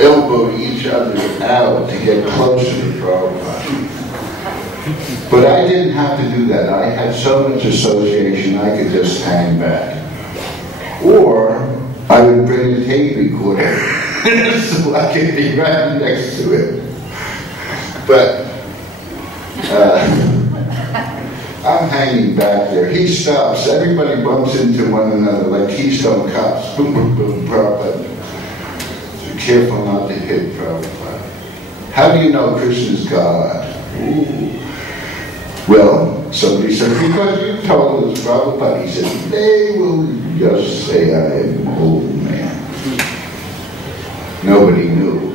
elbow each other out to get closer to Prabhupada. But I didn't have to do that. I had so much association, I could just hang back. Or I would bring a tape recorder so I could be right next to it. But I'm hanging back there. He stops. Everybody bumps into one another like Keystone Cops. Boom, boom, boom, Prabhupada. So careful not to hit Prabhupada. How do you know Krishna's God? Ooh. Well, somebody said, because you told us Prabhupada. He said, they will just say I am an old man. Nobody knew.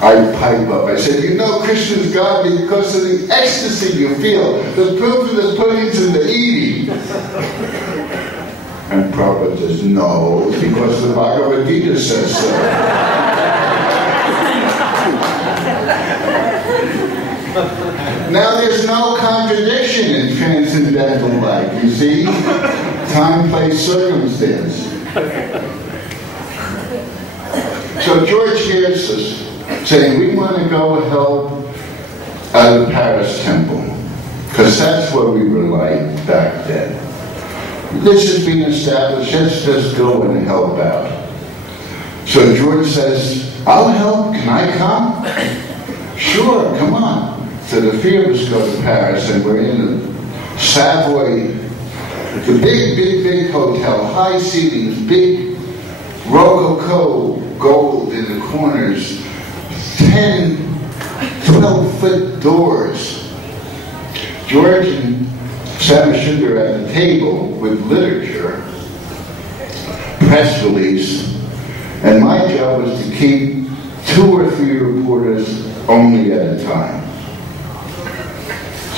I pipe up. I said, you know Krishna's God because of the ecstasy you feel. The proof of the pudding's in the eating. And Prabhupada says, no, it's because the Bhagavad Gita says so. Now there's no contradiction in transcendental life, you see? Time, place, circumstance. So George hears us saying, we want to go help the Paris temple, because that's what we were like back then. This has been established, let's just go and help out. So George says, I'll help, can I come? Sure, come on. So the three of us go to Paris, and we're in the Savoy, the big hotel, high ceilings, big Rococo gold in the corners, 10, 12-foot doors. George and Samasunder at the table with literature, press release, and my job was to keep 2 or 3 reporters only at a time.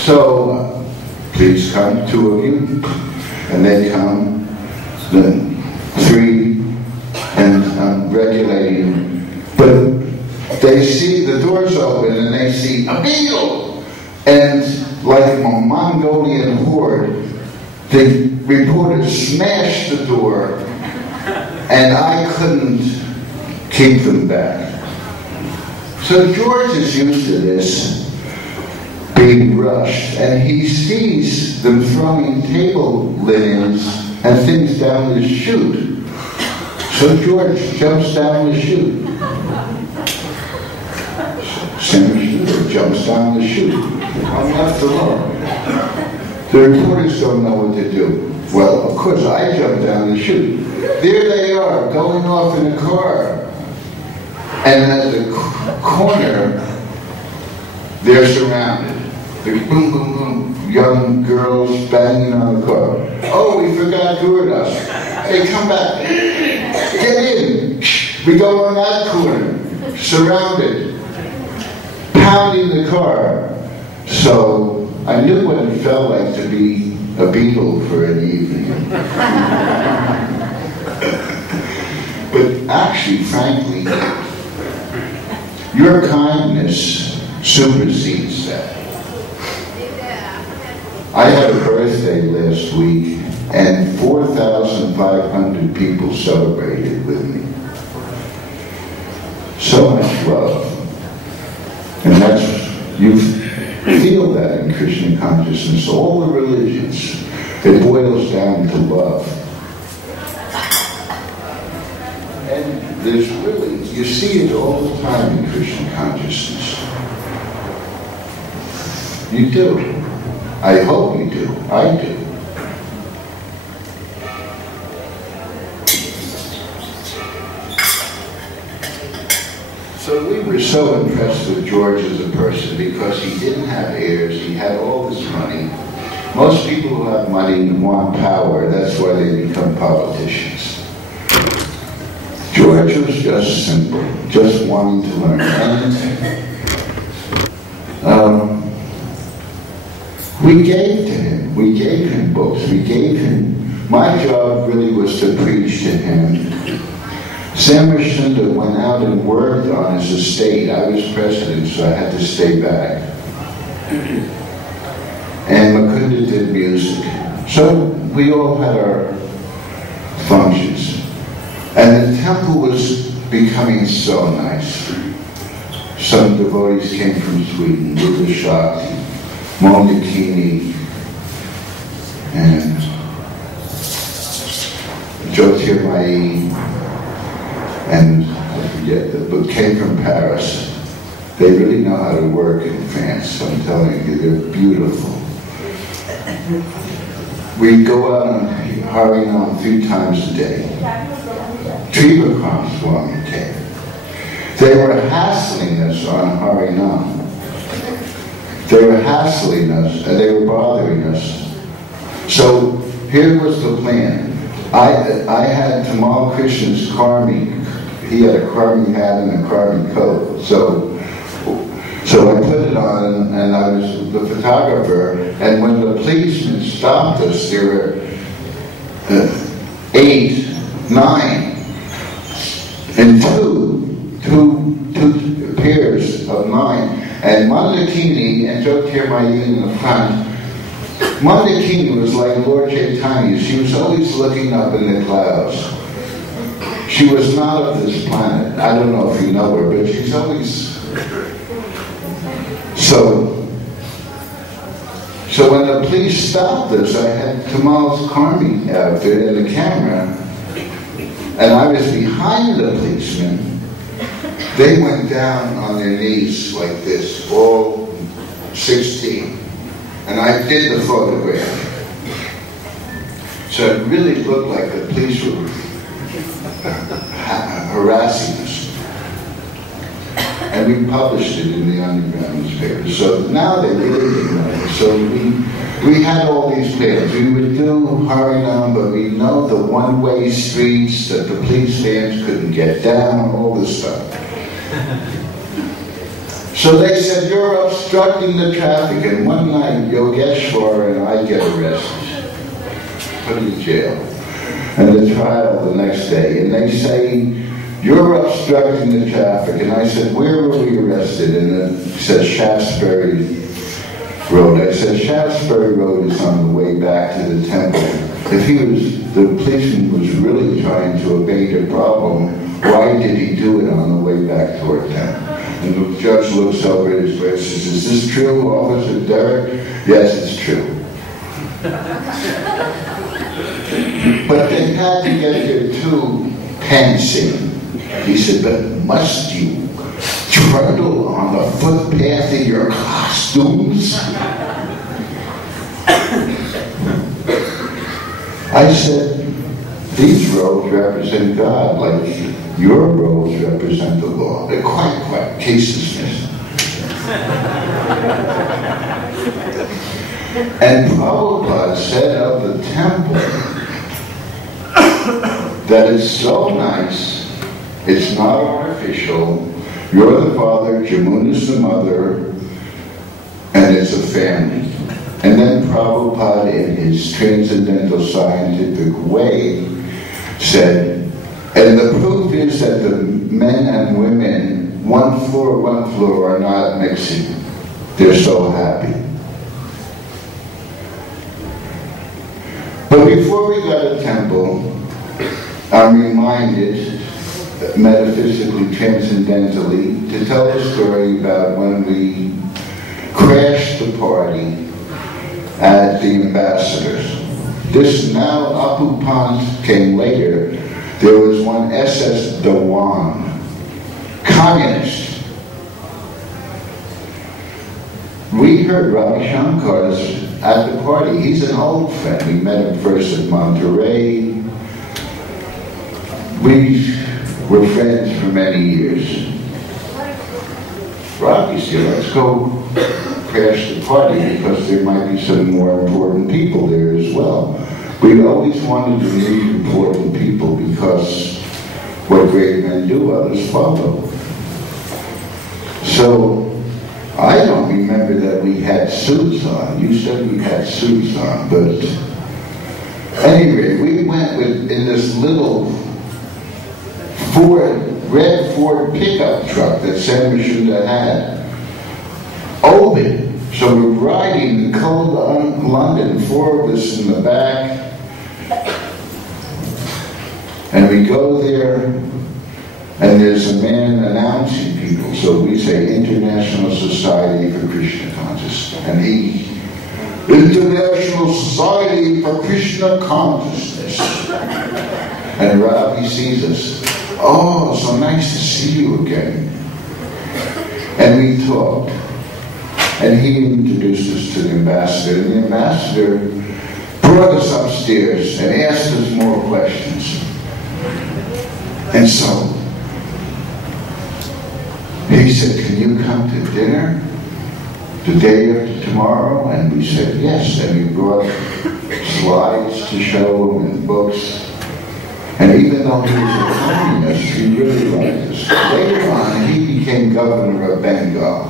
So, please come, 2 of you, and they come, then 3, and I'm regulating. But they see the doors open and they see a beetle, and like a Mongolian horde, the reporters smashed the door, and I couldn't keep them back. So George is used to this, being rushed, and he sees them throwing table linens and things down the chute. So George jumps down the chute. Senator jumps down the chute. I'm left alone. The reporters don't know what to do. Well, of course, I jump down the chute. There they are, going off in a car. And at the corner, they're surrounded. There's boom, boom, boom, young girls banging on the car. Oh, we forgot Gurudas. Hey, come back. Get in. We go on that corner. Surrounded. Pounding the car. So I knew what it felt like to be a beetle for an evening. But actually, frankly, your kindness supersedes that. I had a birthday last week, and 4,500 people celebrated with me. So much love. And that's, you feel that in Krishna consciousness. All the religions, it boils down to love. there's really, you see it all the time in Krishna consciousness. You do. I hope you do. I do. So we were so impressed with George as a person because he didn't have heirs, he had all this money. Most people who have money want power, that's why they become politicians. George was just simple, just wanting to learn. And we gave him books, my job really was to preach to him. Samarshunda went out and worked on his estate. I was president, so I had to stay back. And Mukunda did music. So we all had our functions. And the temple was becoming so nice. Some devotees came from Sweden, Gurudas Prabhu, Mondakini, and Jyotirmai, and but came from Paris. They really know how to work in France. I'm telling you, they're beautiful. We go out on Harinam 3 times a day. Trivakram Swami came. They were hassling us on Harinam. They were hassling us, and they were bothering us. So here was the plan. I had Tamal Krishna's Karmi. He had a Karmi hat and a Karmi coat. So I put it on, and I was the photographer. And when the policemen stopped us, there were 8, 9, and two pairs of 9. And Mandakini and Jyotirmai in the front. Mandakini was like Lord Chaitanya. She was always looking up in the clouds. She was not of this planet. I don't know if you know her, but she's always... So when the police stopped us, I had Tamal's Karmi outfit and the camera, and I was behind the policemen. They went down on their knees like this, all 16. And I did the photograph. So it really looked like the police were harassing us. And we published it in the underground newspaper. So now they really know. So we had all these plans. We would do Harinam, but we know the one-way streets that the police vans couldn't get down, all this stuff. So they said, you're obstructing the traffic, and one night Yogeshwar and I get arrested, put in jail, and the trial the next day, and they say, you're obstructing the traffic, and I said, where were we arrested? And it said Shaftesbury Road. I said, Shaftesbury Road is on the way back to the temple. If the policeman was really trying to abate a problem, why did he do it on the way back toward temple? And the judge looks over at his glasses and says, is this true, Officer Derek? Yes, it's true. But they had to get there too pantsing. He said, but must you trundle on the footpath in your costumes? I said, these robes represent God, like your robes represent the law. They're quite case dismissed. And Prabhupada said of the temple that it's so nice, it's not artificial, you're the father, Jamuna's the mother, and it's a family. And then Prabhupada, in his transcendental scientific way, said, and the proof is that the men and women, one floor, are not mixing. They're so happy. But before we got a temple, I'm reminded, metaphysically, transcendentally, to tell the story about when we crashed the party at the Ambassadors. This now, Apu Pant came later. There was one SS Dewan, communist. We heard Ravi Shankar's at the party. He's an old friend. We met him first at Monterey. We were friends for many years. Ravi said, let's go crash the party because there might be some more important people there as well. We always wanted to meet important people because what great men do, others follow. So, I don't remember that we had suits on. You said we had suits on, but anyway, we went in this little red Ford pickup truck that San Machunda had. Open. So we're riding in cold London, 4 of us in the back, and we go there, and there's a man announcing people. So we say International Society for Krishna Consciousness. And he, International Society for Krishna Consciousness. And Ravi sees us. Oh, so nice to see you again. And we talked. And he introduced us to the ambassador. And the ambassador brought us upstairs and asked us more questions. And so, he said, can you come to dinner the day after tomorrow? And we said, yes. And he brought slides to show him and books. And even though he was a communist, he really liked us. Later on, he became governor of Bengal.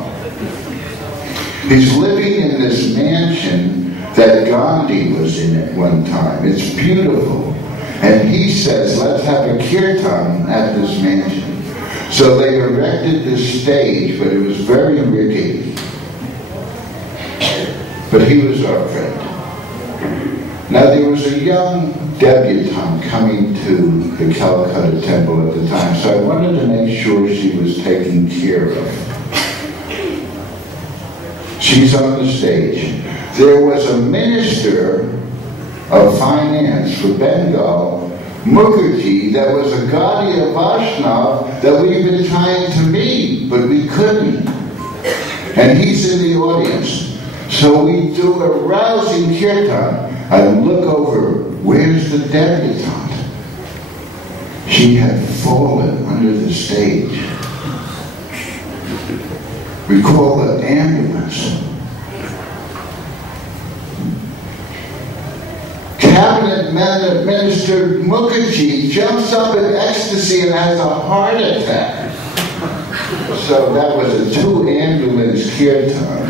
He's living in this mansion that Gandhi was in at one time. It's beautiful. And he says, let's have a kirtan at this mansion. So they erected this stage, but it was very rickety. But he was our friend. Now there was a young debutante coming to the Calcutta temple at the time, so I wanted to make sure she was taken care of. She's on the stage. There was a minister of finance for Bengal, Mukherjee, that was a Gaudiya Vaishnav that we've been trying to meet, but we couldn't. And he's in the audience. So we do a rousing kirtan. I look over, where's the debutante? She had fallen under the stage. We call the ambulance. Cabinet Minister Mukherjee jumps up in ecstasy and has a heart attack. So that was a 2-ambulance kirtan.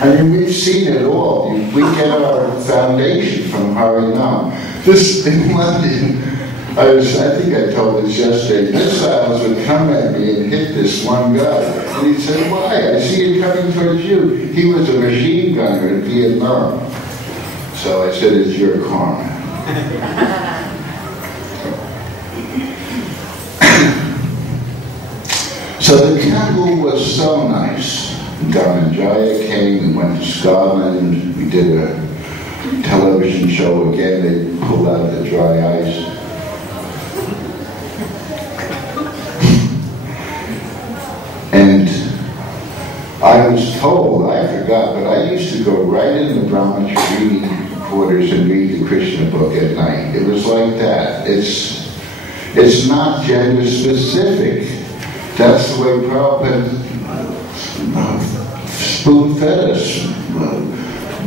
I mean, we've seen it all. We get our foundation from Harinam. This in London, I think I told this yesterday, missiles would come at me and hit this one guy. And he'd say, why? I see it coming towards you. He was a machine gunner in Vietnam. So I said, it's your karma. So the temple was so nice. Dhananjaya came, we went to Scotland, we did a television show again, they pulled out the dry ice. And I was told, I forgot, but I used to go right in the Brahmacharya quarters and read the Krishna book at night. It was like that. It's not gender specific. That's the way Prabhupada spoon-fed us.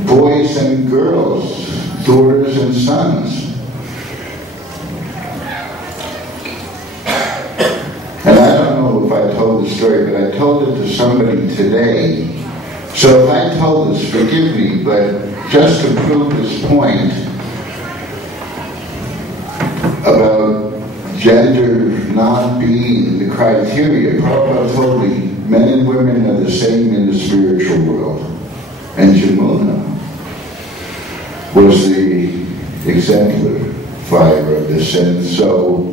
Boys and girls, daughters and sons. And I don't know if I told the story, but I told it to somebody today. So if I told this, forgive me, but just to prove this point about gender not being the criteria, Prabhupada told me men and women are the same in the spiritual world. And Jamuna was the exemplifier of this. And so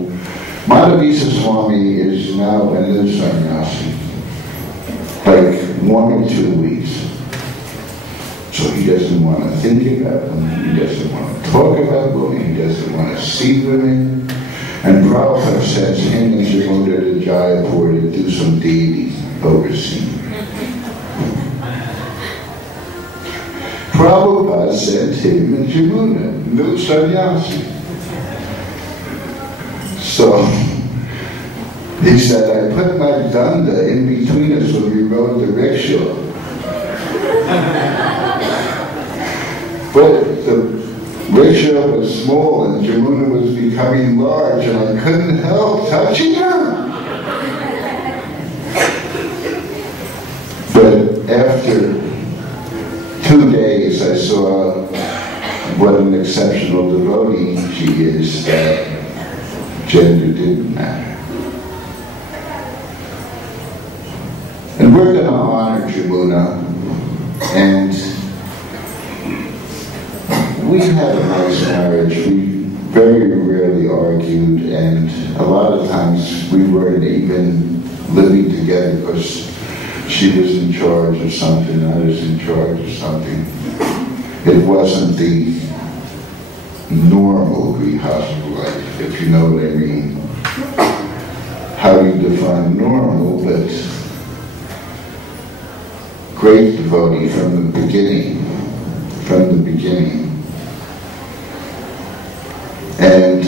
Madhavisa Swami is now in the sannyasi, like 1 or 2 weeks. So he doesn't want to think about women, he doesn't want to talk about women, he doesn't want to see women. And Prabhupada sends him and Jamuna to Jaipur to do some deity overseeing. Prabhupada sent him and Jamuna, new sannyasi. So he said, I put my danda in between us when we rode the rickshaw. But the rickshaw was small and Jamuna was becoming large and I couldn't help touching her. But after 2 days I saw what an exceptional devotee she is, that gender didn't matter. And we're going to honor Jamuna, and we had a nice marriage. We very rarely argued, and a lot of times we weren't even living together because she was in charge of something, I was in charge of something. It wasn't the normal grihastha life, if you know what I mean. How you define normal, but great devotee from the beginning. And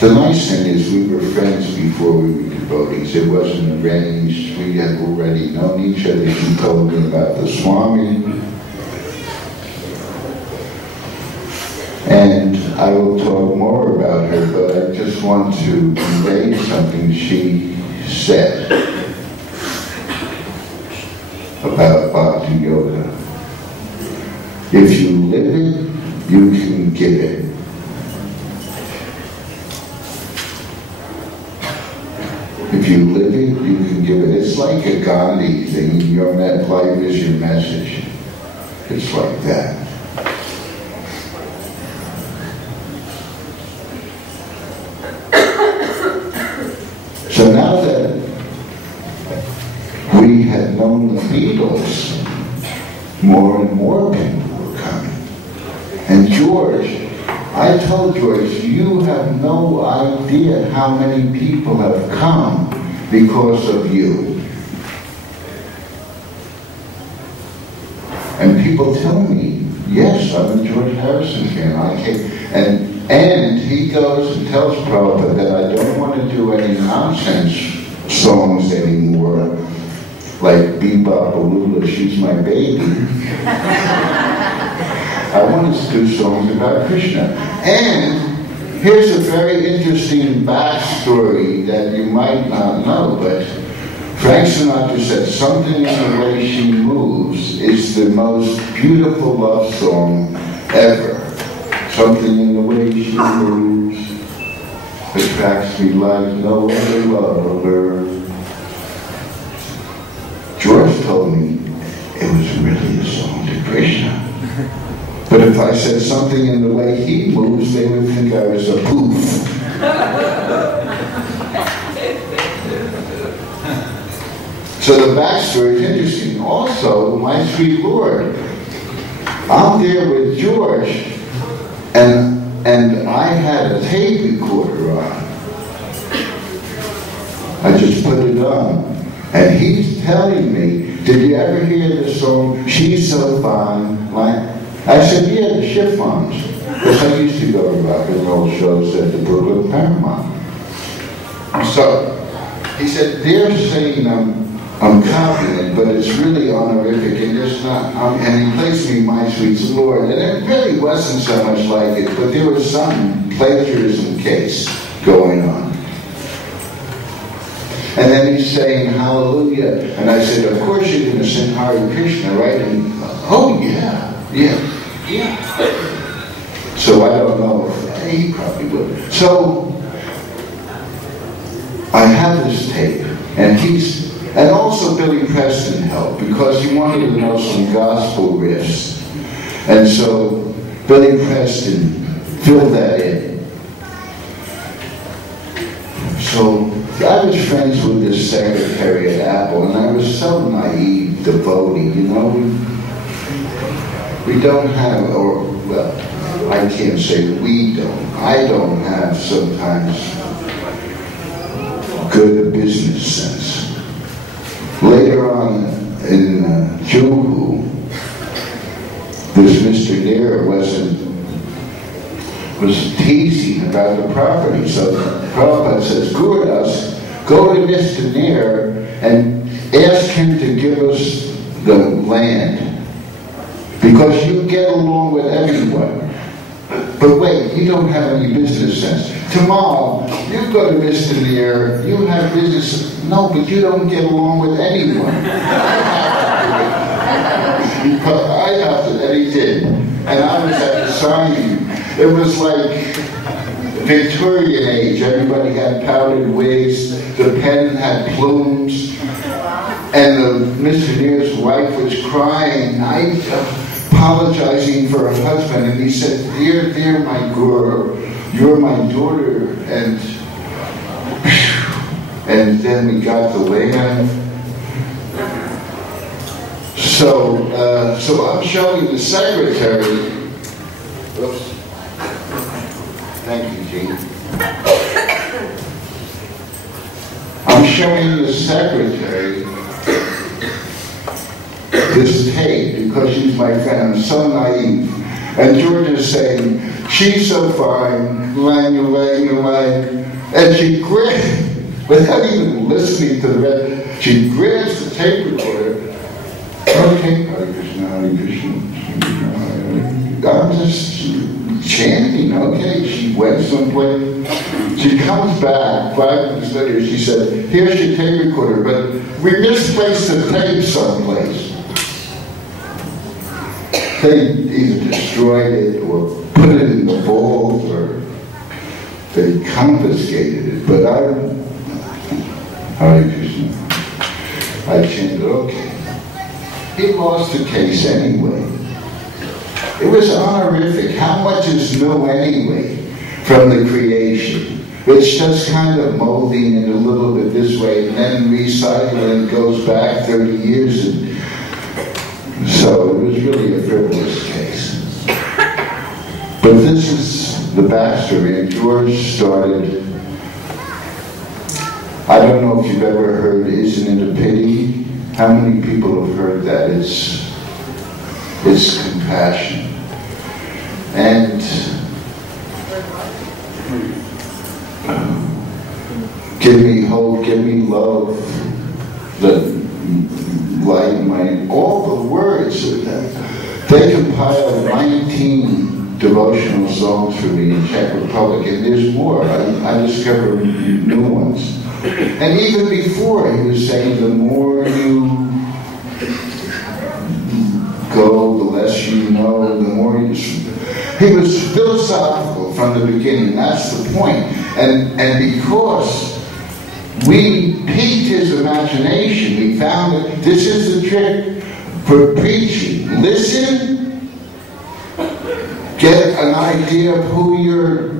the nice thing is we were friends before we were devotees. It wasn't arranged. We had already known each other. She told me about the Swami. And I will talk more about her, but I just want to convey something she said about Bhakti Yoga. If you live it, you can give it. If you live it, you can give it. It's like a Gandhi thing. Your life is your message. It's like that. So now that we had known the Beatles, more and more people were coming. And George, I told George, you have no idea how many people have come because of you. And people tell me, yes, I'm a George Harrison fan. I came, and he goes and tells Prabhupada that I don't want to do any nonsense songs anymore, like Bebop Alula, She's My Baby. I want to do songs about Krishna. And here's a very interesting backstory that you might not know, but Frank Sinatra said, something in the way she moves is the most beautiful love song ever. Something in the way she moves attracts me like no other lover. George told me it was really a song to Krishna. But if I said something in the way he moves, they would think I was a poof. So the backstory is interesting. Also, my sweet Lord, I'm there with George, and I had a tape recorder on. I just put it on. And he's telling me, did you ever hear the song, She's So Fine? I said, yeah, the Chiffons. Because I used to go to rock and roll shows at the Brooklyn Paramount. So he said, they're saying I'm copying it, but it's really honorific, and there's not, and he plays me My Sweet Lord, and it really wasn't so much like it, but there was some plagiarism case going on. And then he's saying hallelujah, and I said, of course you're going to sing Hare Krishna, right? And oh yeah. So I don't know if he probably would. So I have this tape, and also Billy Preston helped because he wanted to know some gospel riffs. And so Billy Preston filled that in. So I was friends with this secretary at Apple, and I was so naive, devotee, you know. We don't have, or, well, I can't say we don't. I don't have sometimes good business sense. Later on in Juhu, this Mr. Nair was teasing about the property. So Prabhupada says, Gurudas, go to Mr. Nair and ask him to give us the land, because you get along with everyone. But wait, you don't have any business sense. Tomorrow, you go to Mr. Nair, you have business. No, but you don't get along with anyone. Because I have to, and he did. And I was at the signing. It was like Victorian age. Everybody had powdered wigs. The pen had plumes. And Mr. Nair's wife was crying, apologizing for her husband. And he said, dear my Guru, you're my daughter. And then we got the land. So I'm showing the secretary. Oops. Thank you, Gene. I'm showing the secretary this tape because she's my friend. I'm so naive. And George is saying, she's so fine, lang. And she grabs, without even listening to the rest, she grabs the tape recorder. Okay, Hare Krishna, Hare Krishna. I'm just chanting, okay. She went someplace. She comes back 5 minutes later. She said, here's your tape recorder, but we misplaced the tape someplace. They either destroyed it or put it in the vault or they confiscated it. But Hare Krishna, I chanted, okay. He lost the case anyway. It was honorific. How much is new anyway from the creation? It's just kind of molding it a little bit this way and then recycling goes back 30 years. So it was really a frivolous case. But this is the backstory. And George started, I don't know if you've ever heard, isn't it a pity? How many people have heard that? It's compassion. And give me hope, give me love, the light, all the words of them. They compiled 19 devotional songs for me in Czech Republic, and there's more. I discovered new ones. And even before, he was saying, the more you go, the less you know, the more you... He was philosophical from the beginning, that's the point. And because we piqued his imagination, we found that this is the trick for preaching. Listen, get an idea of who you're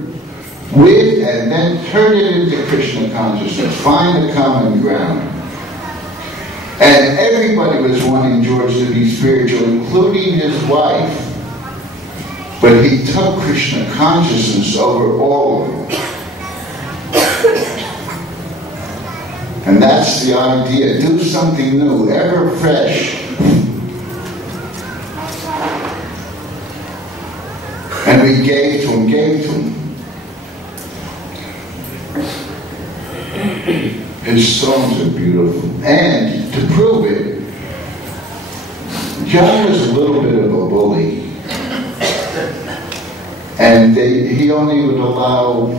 with, and then turn it into Krishna consciousness. Find the common ground. And everybody was wanting George to be spiritual, including his wife. But he took Krishna consciousness over all of them. And that's the idea. Do something new, ever fresh. And we gave to him. His songs are beautiful. And to prove it, John was a little bit of a bully. And he only would allow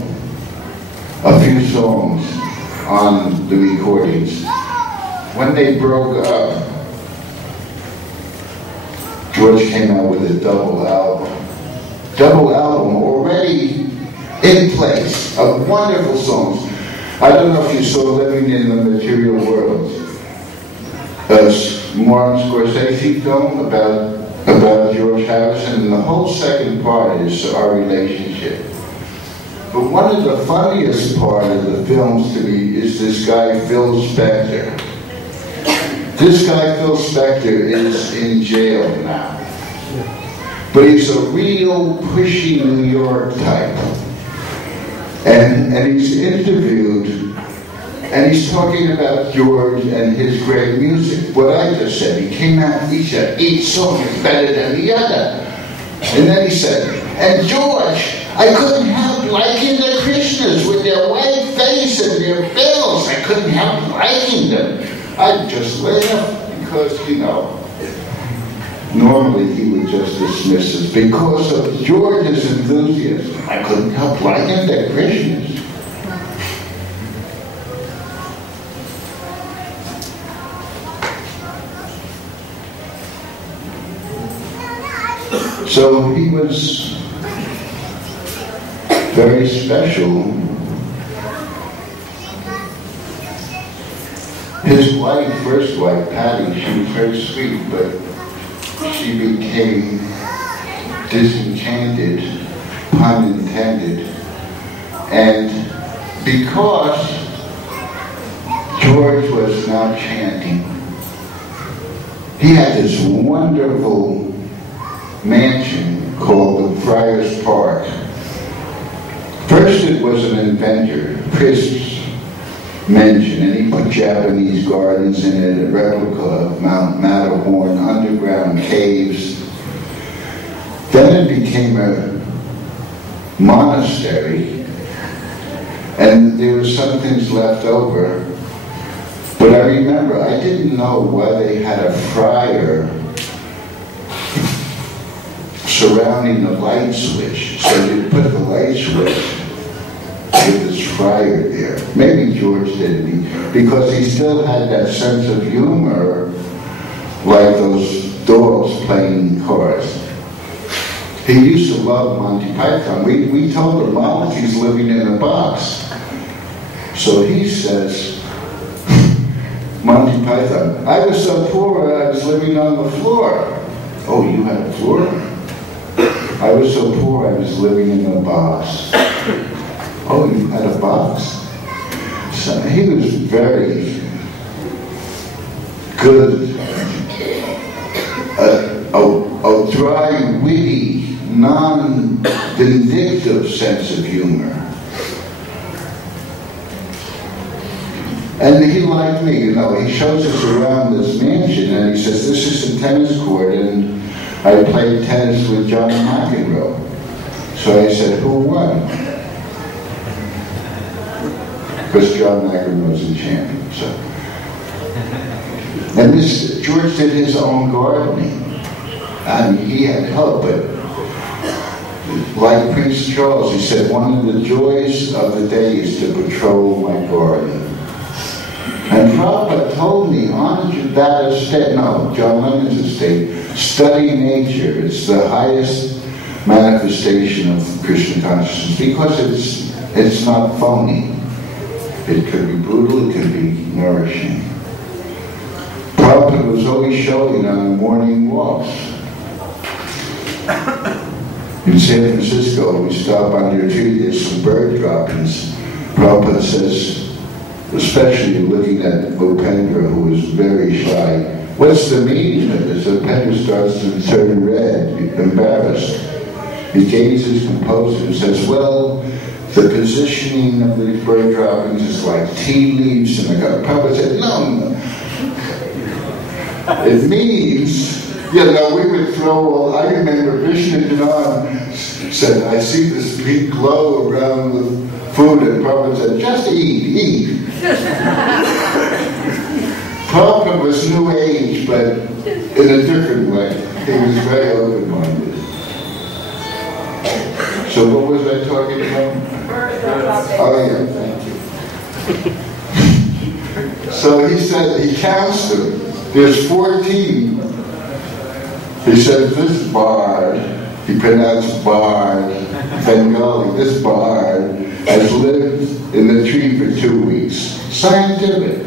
a few songs on the recordings. When they broke up, George came out with a double album. Double album already in place of wonderful songs. I don't know if you saw Living in the Material World, a Martin Scorsese film about George Harrison, and the whole second part is our relationship. But one of the funniest part of the films to me is this guy, Phil Spector. This guy, Phil Spector, is in jail now. But he's a real pushy New York type. And he's interviewed, and he's talking about George and his great music. What I just said, he came out and he said, each song is better than the other. And then he said, and George, I couldn't help liking the Krishnas with their white face and their bells. I couldn't help liking them. I'd just laugh because, you know, normally he would just dismiss us because of George's enthusiasm. I couldn't help liking the Krishnas. So he was very special. His wife, first wife, Patty, she was very sweet, but she became disenchanted, pun intended, and because George was now chanting, he had this wonderful mansion called the Friars Park. First it was an inventor, Crisp's mansion, and he put Japanese gardens in it, a replica of Mount Matterhorn, underground caves. Then it became a monastery, and there were some things left over. But I remember, I didn't know why they had a friar surrounding the light switch. So you put the light switch with this friar there. Maybe George didn't, because he still had that sense of humor, like those dolls playing cards. He used to love Monty Python. We told him, well, he's living in a box. So he says, Monty Python, I was so poor I was living on the floor. Oh, you had a floor? I was so poor I was living in a box. Oh, you had a box? So he was very good, a dry, witty, non-vindictive sense of humor. And he liked me, you know. He shows us around this mansion and he says, this is a tennis court, and I played tennis with John McEnroe. So I said, who won? Because John McEnroe's a champion. So. And this, George did his own gardening. I mean, he had help, but like Prince Charles, he said, one of the joys of the day is to patrol my garden. And Prabhupada told me on that estate, no, John Lennon's estate, study nature. It's the highest manifestation of Krishna consciousness because it's not phony. It could be brutal, it could be nourishing. Prabhupada was always showing on morning walks. In San Francisco, we stop under a tree, there's some bird droppings. Prabhupada says, especially looking at Upendra, who was very shy, what's the meaning of this? Upendra starts to turn red, embarrassed. He gains his composure and says, well, the positioning of the bird droppings is like tea leaves in the cup. Prabhupada said, no. It means, you know, we would throw, I remember Vishnu Janan said, I see this big glow around the food, and Prabhupada said, just eat. Prabhupada was New Age, but in a different way. He was very open-minded. So what was I talking about? Oh yeah, thank you. So he said, he counts them. There's 14. He said, this bard, he pronounced bard, Bengali, this bard has lived in the tree for 2 weeks. Scientific.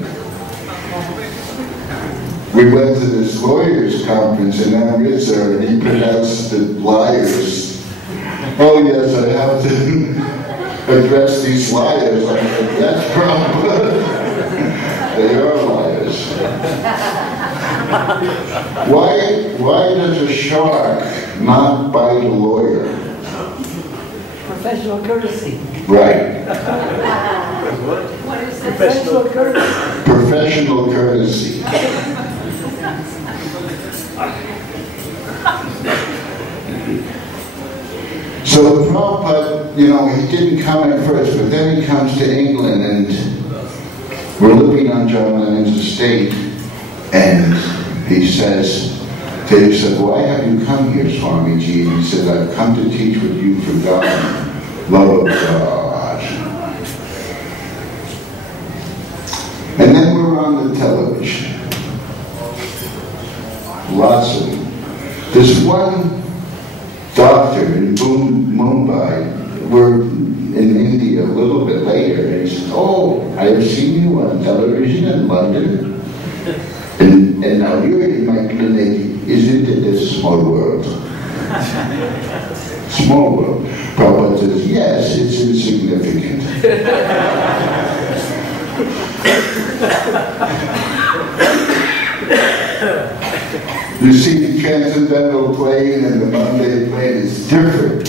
We went to this lawyers' conference in Amritsar, and he pronounced the liars. Oh yes, I have to address these liars. I said, that's Prabhupada. They are liars. Why does a shark not bite a lawyer? Professional courtesy. Right. What is professional courtesy? Professional courtesy. So the Prabhupada, he didn't come at first, but then he comes to England, and we're living on John Lennon's estate, and he says, they said, why have you come here, Swamiji? And he said, I've come to teach what you forgot, love of God. And then we're on the television. Lots of them. There's one doctor in Mumbai, we're in India a little bit later, and he said, oh, I have seen you on television in London, and now you're in my clinic. Isn't it a small world? Small world. Prabhupada says, yes, it's insignificant. You see, the transcendental plane and the mundane plane is different.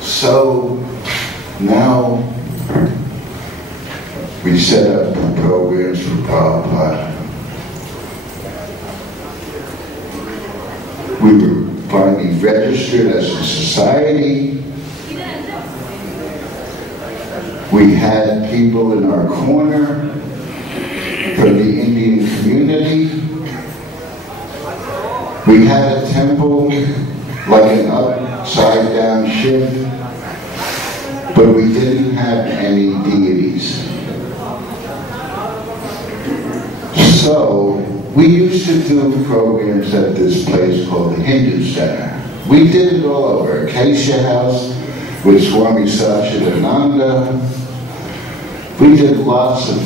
So now we set up programs for Prabhupada. We were finally registered as a society. We had people in our corner from the Indian community. We had a temple like an upside down ship, but we didn't have any deities. So we used to do programs at this place called the Hindu Center. We did it all over. Acacia House with Swami Satchidananda. We did lots of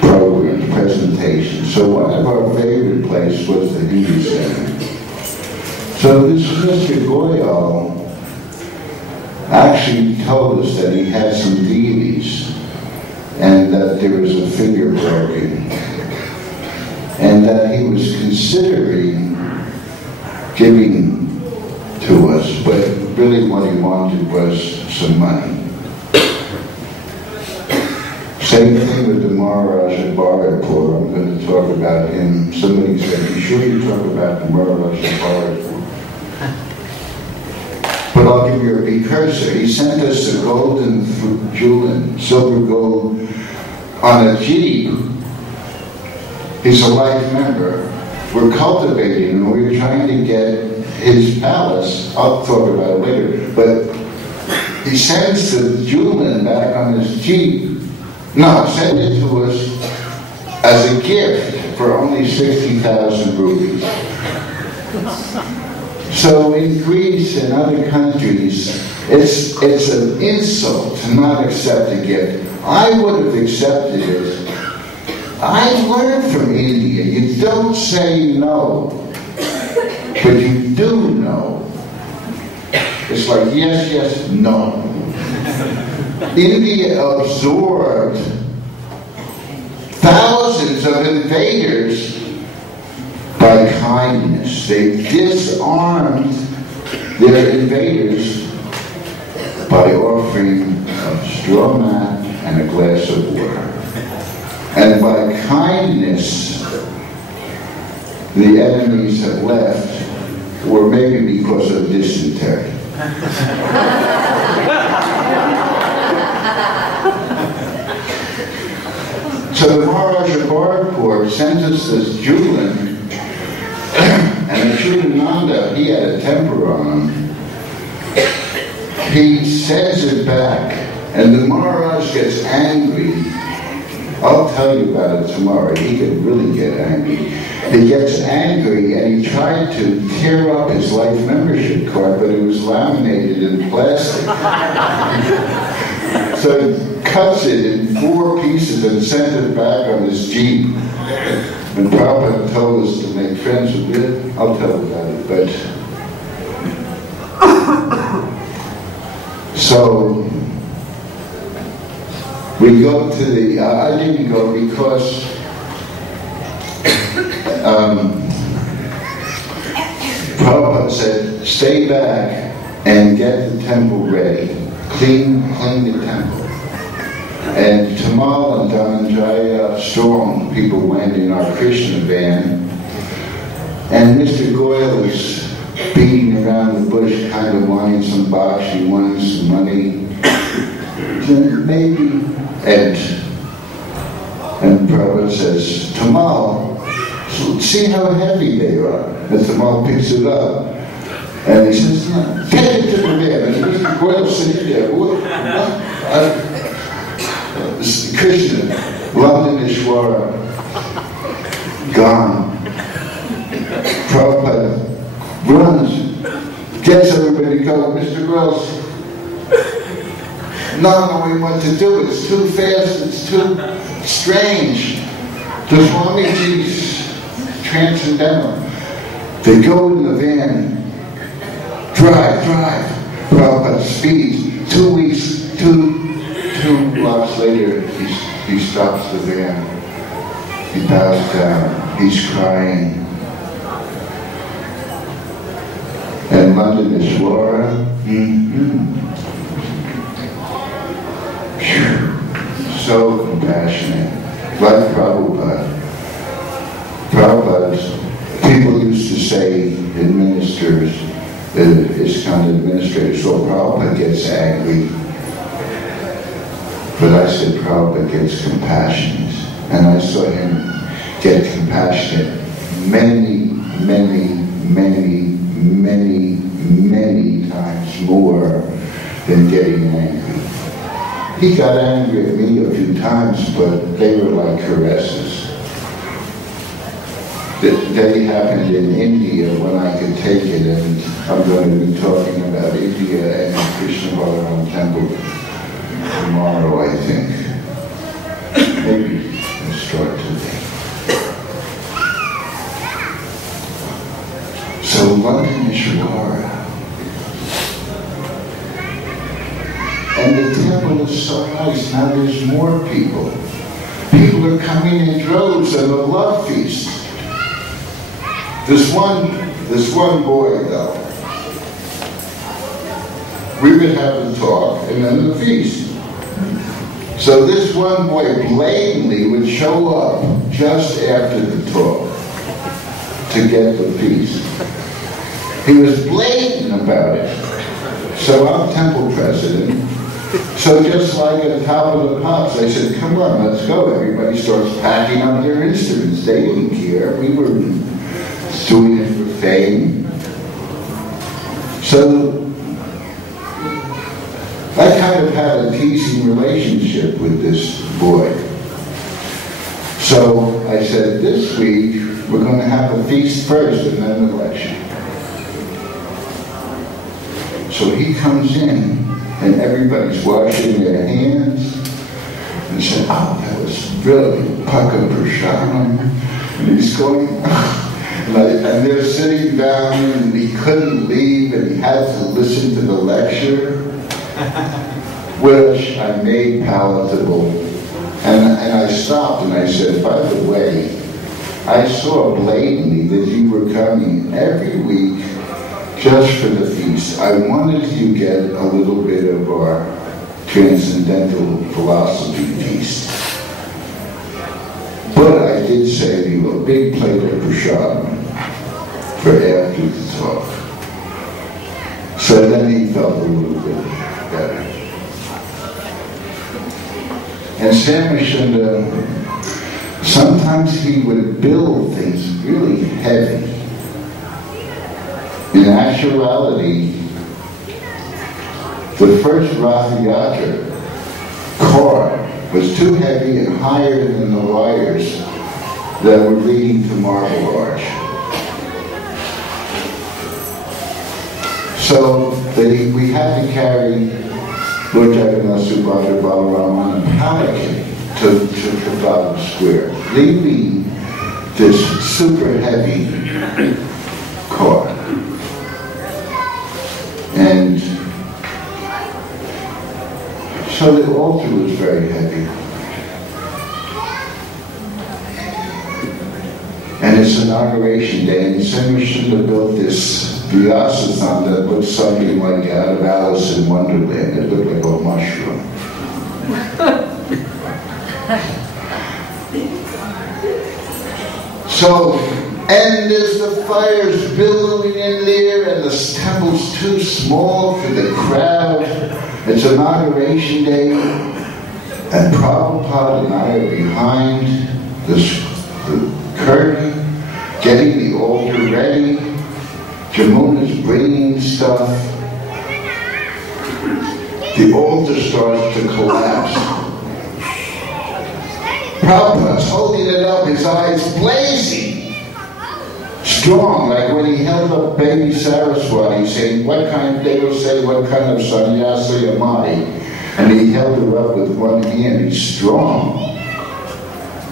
programs, presentations. So one of our favorite places was the Hindu Center. So this Mr. Goyal actually told us that he had some deities and that there was a figure broken and that he was considering giving to us, but really what he wanted was some money. Same thing with the Maharaj at Bharatpur. I'm going to talk about him. Somebody said, "Be sure you talk about the Maharaj at Bharatpur." But I'll give you a precursor. He sent us a golden jewel, silver gold, on a jeep. He's a life member. We're cultivating, and we're trying to get his palace. I'll talk about it later. But he sends the jewel back on his jeep. No, send it to us as a gift for only 60,000 rupees. So in Greece and other countries, it's an insult to not accept a gift. I would have accepted it. I learned from India, you don't say no, but you do know. It's like yes, yes, no. India absorbed thousands of invaders by kindness. They disarmed their invaders by offering a straw mat and a glass of water. And by kindness, the enemies have left, or maybe because of dysentery. So the Maharaj of Bharatpur sends us this Julin, and Chudananda, he had a temper on him. He sends it back, and the Maharaj gets angry. I'll tell you about it tomorrow. He could really get angry. He gets angry, and he tried to tear up his life membership card, but it was laminated in plastic. So he cuts it in 4 pieces and sent it back on his jeep. And Prabhupada told us to make friends with it. I'll tell you about it. But so We go to the, I didn't go because Prabhupada said, stay back and get the temple ready. Clean the temple. And Tamal and Dhananjaya strong people went in our Krishna van, and Mr. Goyal was beating around the bush, kind of wanting some bhakti, wanting some money. Maybe, and Prabhupada says, Tamal, see how heavy they are. And Tamal picks it up, and he says, no, take it to the van. And Mr. Goyal sitting there, Krishna, London Ishwara, gone. Prabhupada runs, gets everybody to go. Mr. Gross, not knowing what to do. It's too fast, it's too strange. The Swamiji's transcendental. They go in the van, drive. Prabhupada speeds. 2 weeks, two blocks later, he stops the van. He bows down. He's crying. And London Ishwara, so compassionate, like Prabhupada. People used to say, administrators, ISKCON administrators, so Prabhupada gets angry. But I said Prabhupada gets compassionate. And I saw him get compassionate many times more than getting angry. He got angry at me a few times, but they were like caresses. They happened in India when I could take it, and I'm going to be talking about India and the Krishna Balaram Temple tomorrow, I think. Maybe we'll start today. So London Ishwara. And the temple is so nice. Now there's more people. People are coming in droves at a love feast. This one boy, though, we would have a talk and then the feast. So this one boy blatantly would show up just after the talk to get the feast. He was blatant about it. So I'm temple president. So just like at the top of the pops, I said, come on, let's go. Everybody starts packing up their instruments. They didn't care. We were doing it for fame. So I kind of had a teasing relationship with this boy. So I said, this week, we're going to have a feast first and then the lecture. So he comes in, and everybody's washing their hands. And he said, oh, that was really Paka Prashanam. And he's going, and they're sitting down, and he couldn't leave, and he had to listen to the lecture, which I made palatable. And I stopped and I said, by the way, I saw blatantly that you were coming every week just for the feast. I wanted you to get a little bit of our transcendental philosophy feast. But I did save you a big plate of prasadam for after the talk. So then he felt a little bit better. And Samashunda, sometimes he would build things really heavy. In actuality, the first Rath Yatra car was too heavy and higher than the wires that were leading to Marble Arch. So we had to carry Lord Jagannath, Subhadra, Balarama on a palanquin to Trafalgar Square, leaving this super heavy car. And So the altar was very heavy. And it's inauguration day, and Samuel should have built this Vyasathon that looked something like out of Alice in Wonderland. It looked like a mushroom. So, and as the fire's billowing in there, and the temple's too small for the crowd, it's inauguration day, and Prabhupada and I are behind the curtain, getting the altar ready. Jamuna's bringing stuff. The altar starts to collapse. Prabhupada's holding it up, his eyes blazing. Strong, like when he held up baby Saraswati, saying, they will say, what kind of sannyasi am I? And he held her up with one hand. He's strong.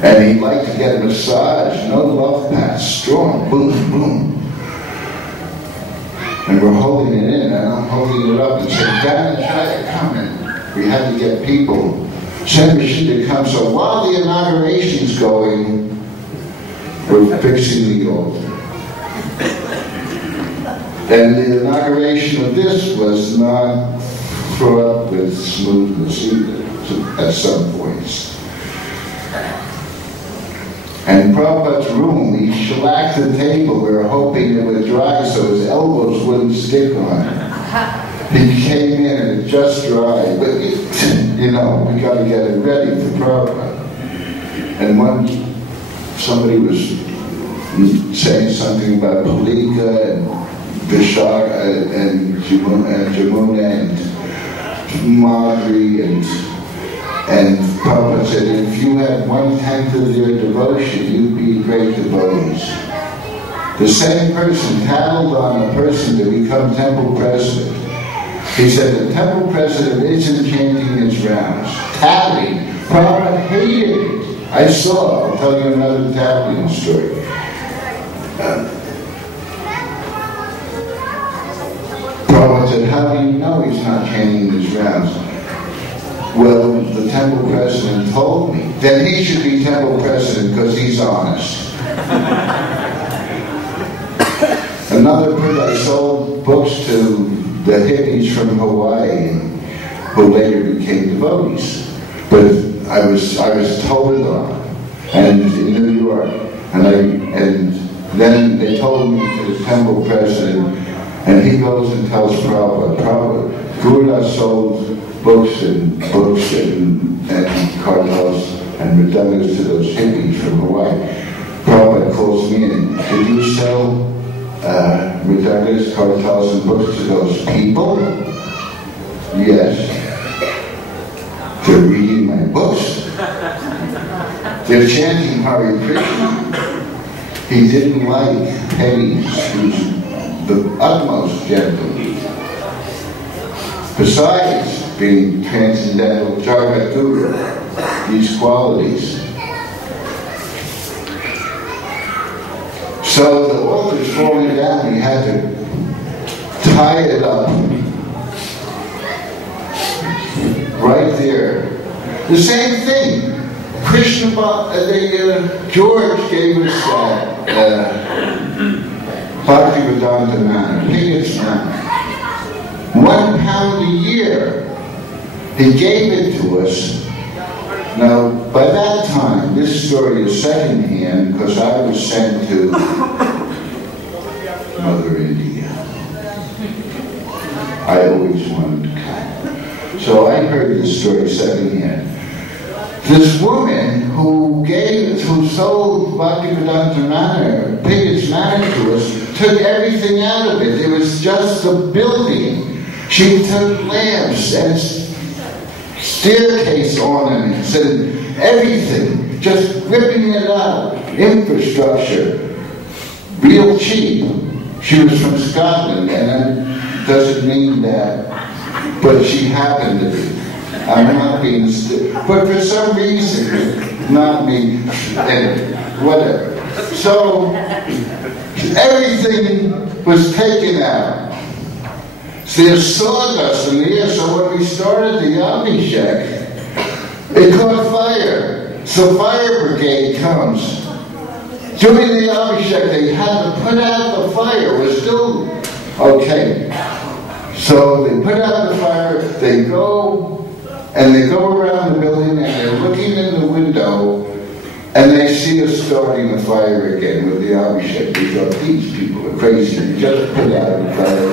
And he'd like to get a massage, no love pats, strong, boom, boom. And we're holding it in, and I'm holding it up and saying, "God, try to come in." We had to get people. Send machine to come. So while the inauguration's going, we're fixing the altar. And the inauguration of this was not fraught with smoothness either, at some points. And Prabhupada's room, he shellacked the table. We were hoping it would dry so his elbows wouldn't stick on it. He came in and it just dried. But, we got to get it ready for Prabhupada. And somebody was saying something about Palika and Vishaka and Jamuna and Madri and Prabhupada said, if you had 1/10 of their devotion, you'd be great devotees. The same person tattled on a person to become temple president. He said the temple president isn't changing his rounds. Tattling. Prabhupada hated it. I saw. I'll tell you another tattling story. Prabhupada said, how do you know he's not changing his rounds? Well, the temple president told me. Then he should be temple president because he's honest. Another person, I sold books to the hippies from Hawaii who later became devotees. But I was told on, and in New York, and then they told me to the temple president, and he goes and tells Prabhupada, Gurudas sold books and cartels and medallions to those hippies from Hawaii. Prabhupada calls me in, did you sell medallions, cartels, and books to those people? Yes. They're reading my books. They're chanting Hare Krishna. He didn't like pennies. He was the utmost gentleman. Besides being transcendental Jagat Guru, these qualities. So the altar's falling down, we had to tie it up right there. The same thing. George gave us Bhaktivedanta manna, Piggot's manna. £1 a year. He gave it to us. Now, by that time, this story is secondhand because I was sent to Mother India. I always wanted to come. So I heard this story secondhand. This woman who sold Bhaktivedanta manna, Piggot's manna to us, took everything out of it. It was just a building. She took lamps and staircase ornaments and everything, just ripping it out. Infrastructure, real cheap. She was from Scotland, and that doesn't mean that, but she happened to be. I'm not being but for some reason, not me, whatever. So, everything was taken out. there's sawdust in the air, so when we started the Abhishek, it caught fire. So fire brigade comes. During the Abhishek, they had to put out the fire. We're still okay. So they put out the fire, they go around the building, and they're looking in the window, and they see us starting the fire again with the Abhishek. We thought, these people are crazy. We just put out the fire.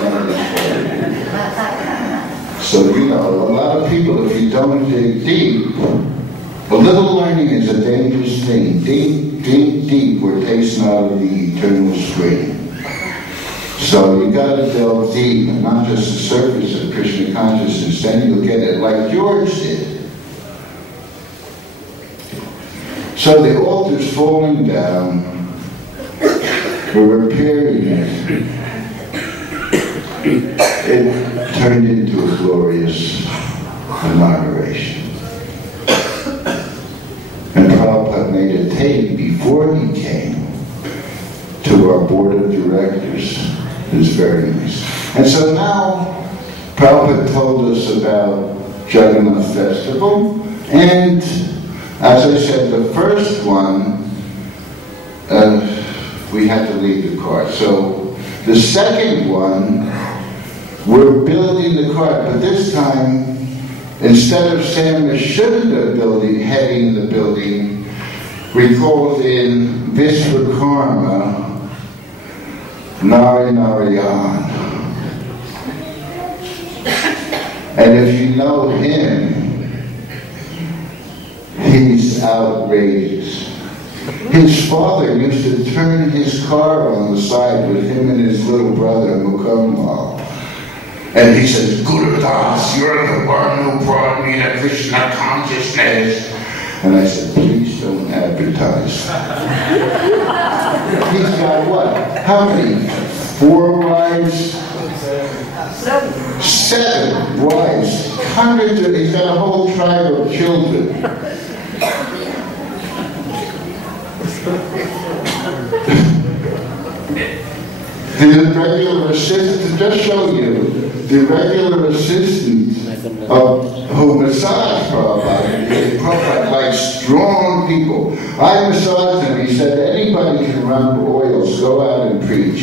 So, you know, a lot of people, if you don't dig deep, a little learning is a dangerous thing. Deep, we're tasting out of the eternal stream. So you got to delve deep, and not just the surface of Krishna consciousness. Then you'll get it like George did. So the altar's falling down. We're repairing it. It turned into a glorious inauguration. And Prabhupada made a tape before he came to our board of directors. It was very nice. And so now, Prabhupada told us about Jagannath Festival, and as I said, the first one, we had to leave the cart. So the second one, we're building the cart, but this time, instead of Sam Shunda heading the building, we called in Vishwakarma Narayan. And if you know him, he's outrageous. His father used to turn his car on the side with him and his little brother Mukundlal. And he says, Gurudas, you're the one who brought me to Krishna consciousness. And I said, please don't advertise. He's got what? How many? 4 wives? 7 wives. Hundreds of, he's got a whole tribe of children. The regular assistant, to just show you, the regular assistant who massaged Prabhupada likes strong people. I massaged him. He said, anybody can run oils, go out and preach.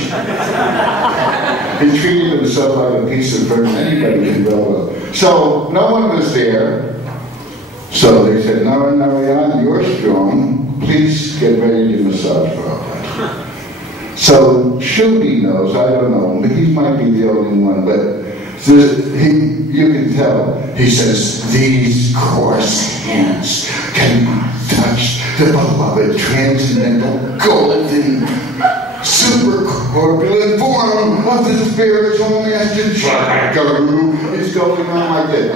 He treated himself like a piece of fur. Anybody can go oil. So no one was there. So they said, Narayan, you're strong. Please get ready to massage Prabhupada. So Shudi knows, I don't know, but he might be the only one, but you can tell. He says, these coarse hands cannot touch the beloved transcendental golden super corpulent form of the spirits only as the Jaguru is going on like this.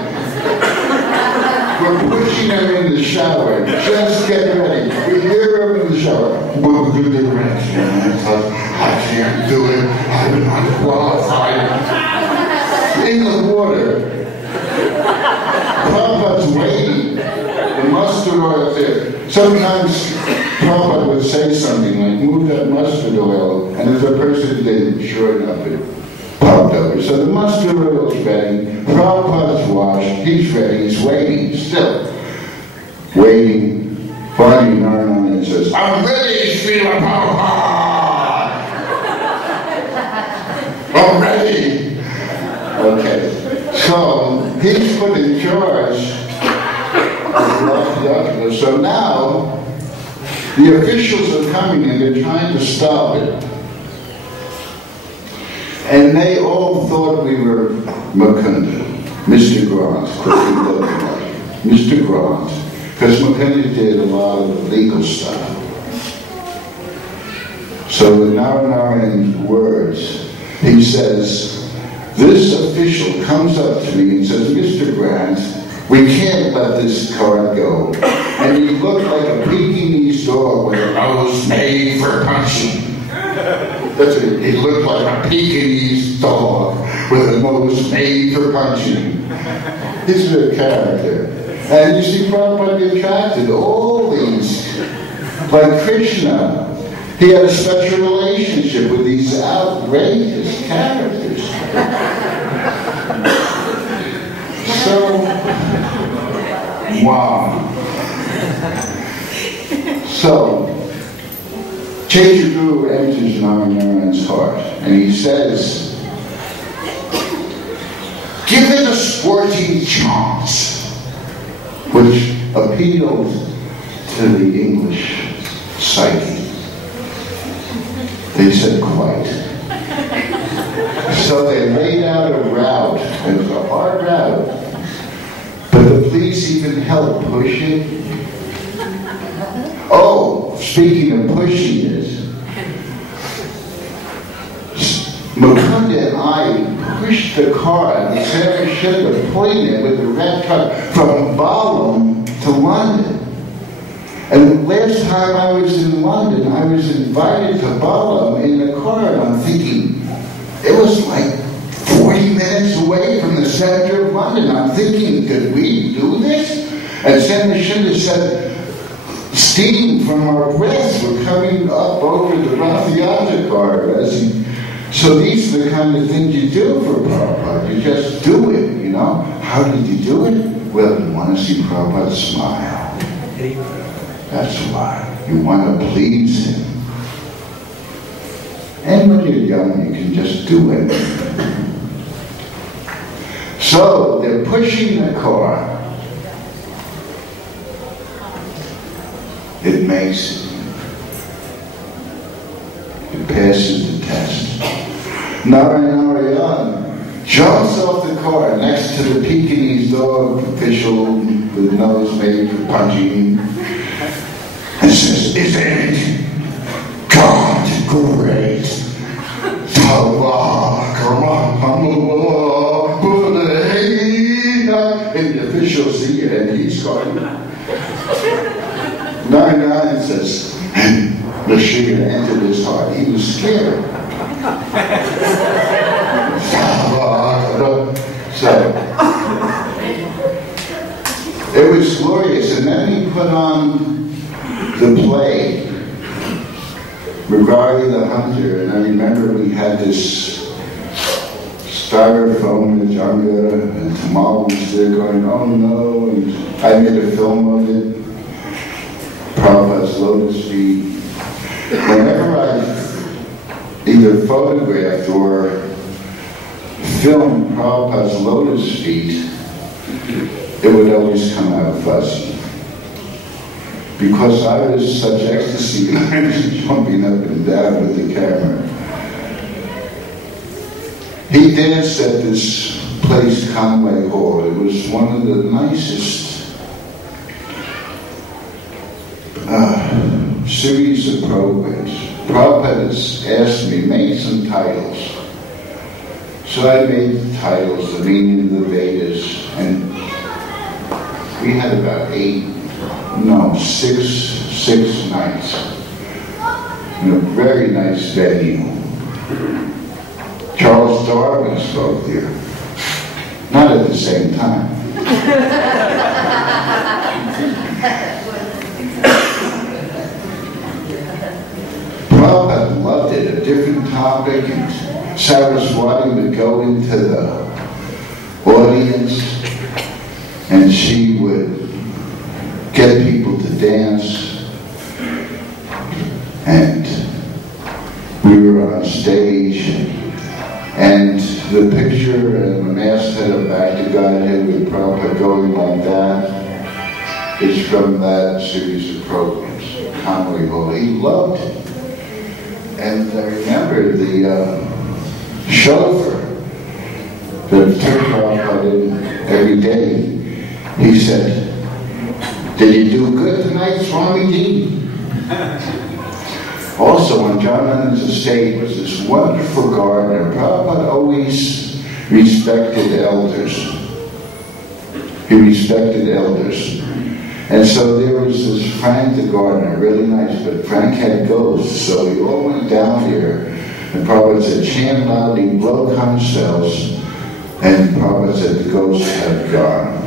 We're pushing him in the shower. Just get ready. We hear him in the shower. We'll do the rest. I can't do it. I'm not qualified. In the water. Prabhupada's waiting. The mustard oil there. Sometimes Prabhupada would say something like, move that mustard oil, and if the person didn't, sure enough, it popped over. So the mustard oil's ready. Prabhupada's washed. He's ready. He's waiting. Still waiting. Finally, Narayan says, I'm ready, Srila Prabhupada! I'm ready! Okay. So he's put in charge of the octopus. So now the officials are coming and they're trying to stop it. And they all thought we were Mukunda, Mr. Grant, because he looked like Mr. Grant, because Mukunda did a lot of the legal stuff. So in Narayan's words, he says, this official comes up to me and says, Mr. Grant, we can't let this car go. And you look like a Pekingese dog with a nose made for punching. That's it. He looked like a Pekingese dog with a nose made for punching. He's a character. And you see Prabhupada attracted all these, like Krishna. He had a special relationship with these outrageous characters. Wow. So, Chaitanya Guru enters Narayan's heart, and he says, "Give it a sporting chance," which appealed to the English psyche. They said, "Quite." So they laid out a route. It was a hard route. But the police even helped push it. Oh, speaking of pushing it, Mukunda and I pushed the car, the Sarah should have pointed with the red car from Balham to London. And last time I was in London, I was invited to Balham in the car, and I'm thinking, it was like 40 minutes away from the center of London. I'm thinking, did we do this? And Senator Schindler said, steam from our breaths were coming up over the Rathiata car. So these are the kind of things you do for Prabhupada. You just do it, you know. How did you do it? Well, you want to see Prabhupada smile. That's why. You want to please him. And when you're young, you can just do it. So they're pushing the car. It makes it. It passes the test. Narayan jumps off the car next to the Pekingese dog official with nose made for punching and says, "Isn't it? God, great. And the official see it and he's going. 99 says, and the sugar entered his heart. He was scared. So, it was glorious. And then he put on the play regarding the hunter. And I remember we had this styrofoam in Janga, and Tamal was there going, "Oh no," and I made a film of it. Prabhupada's lotus feet. Whenever I either photographed or filmed Prabhupada's lotus feet, it would always come out fuzzy. Because I was such ecstasy and I was jumping up and down with the camera. He danced at this place, Conway Hall. It was one of the nicest series of programs. Prabhupada has asked me, make some titles. So I made the titles, the meaning of the Vedas, and we had about six nights in a very nice venue. Charles Darwin spoke there. Not at the same time. Prabhupada loved it, a different topic, and Saraswati would go into the audience and she would get people to dance, and we were on stage, and the picture and the masthead of Back to Godhead with Prabhupada going like that is from that series of programs, Conway Hall. He loved it. And I remember the chauffeur that took Prabhupada in every day, he said, "Did you do good tonight, Swamiji?" Also, on John Lennon's estate was this wonderful garden. Prabhupada always respected elders. He respected elders. And so there was this Frank the gardener, really nice, but Frank had ghosts, so we all went down here, and Prabhupada said, "Chant loudly, blow conch shells," and Prabhupada said the ghosts had gone.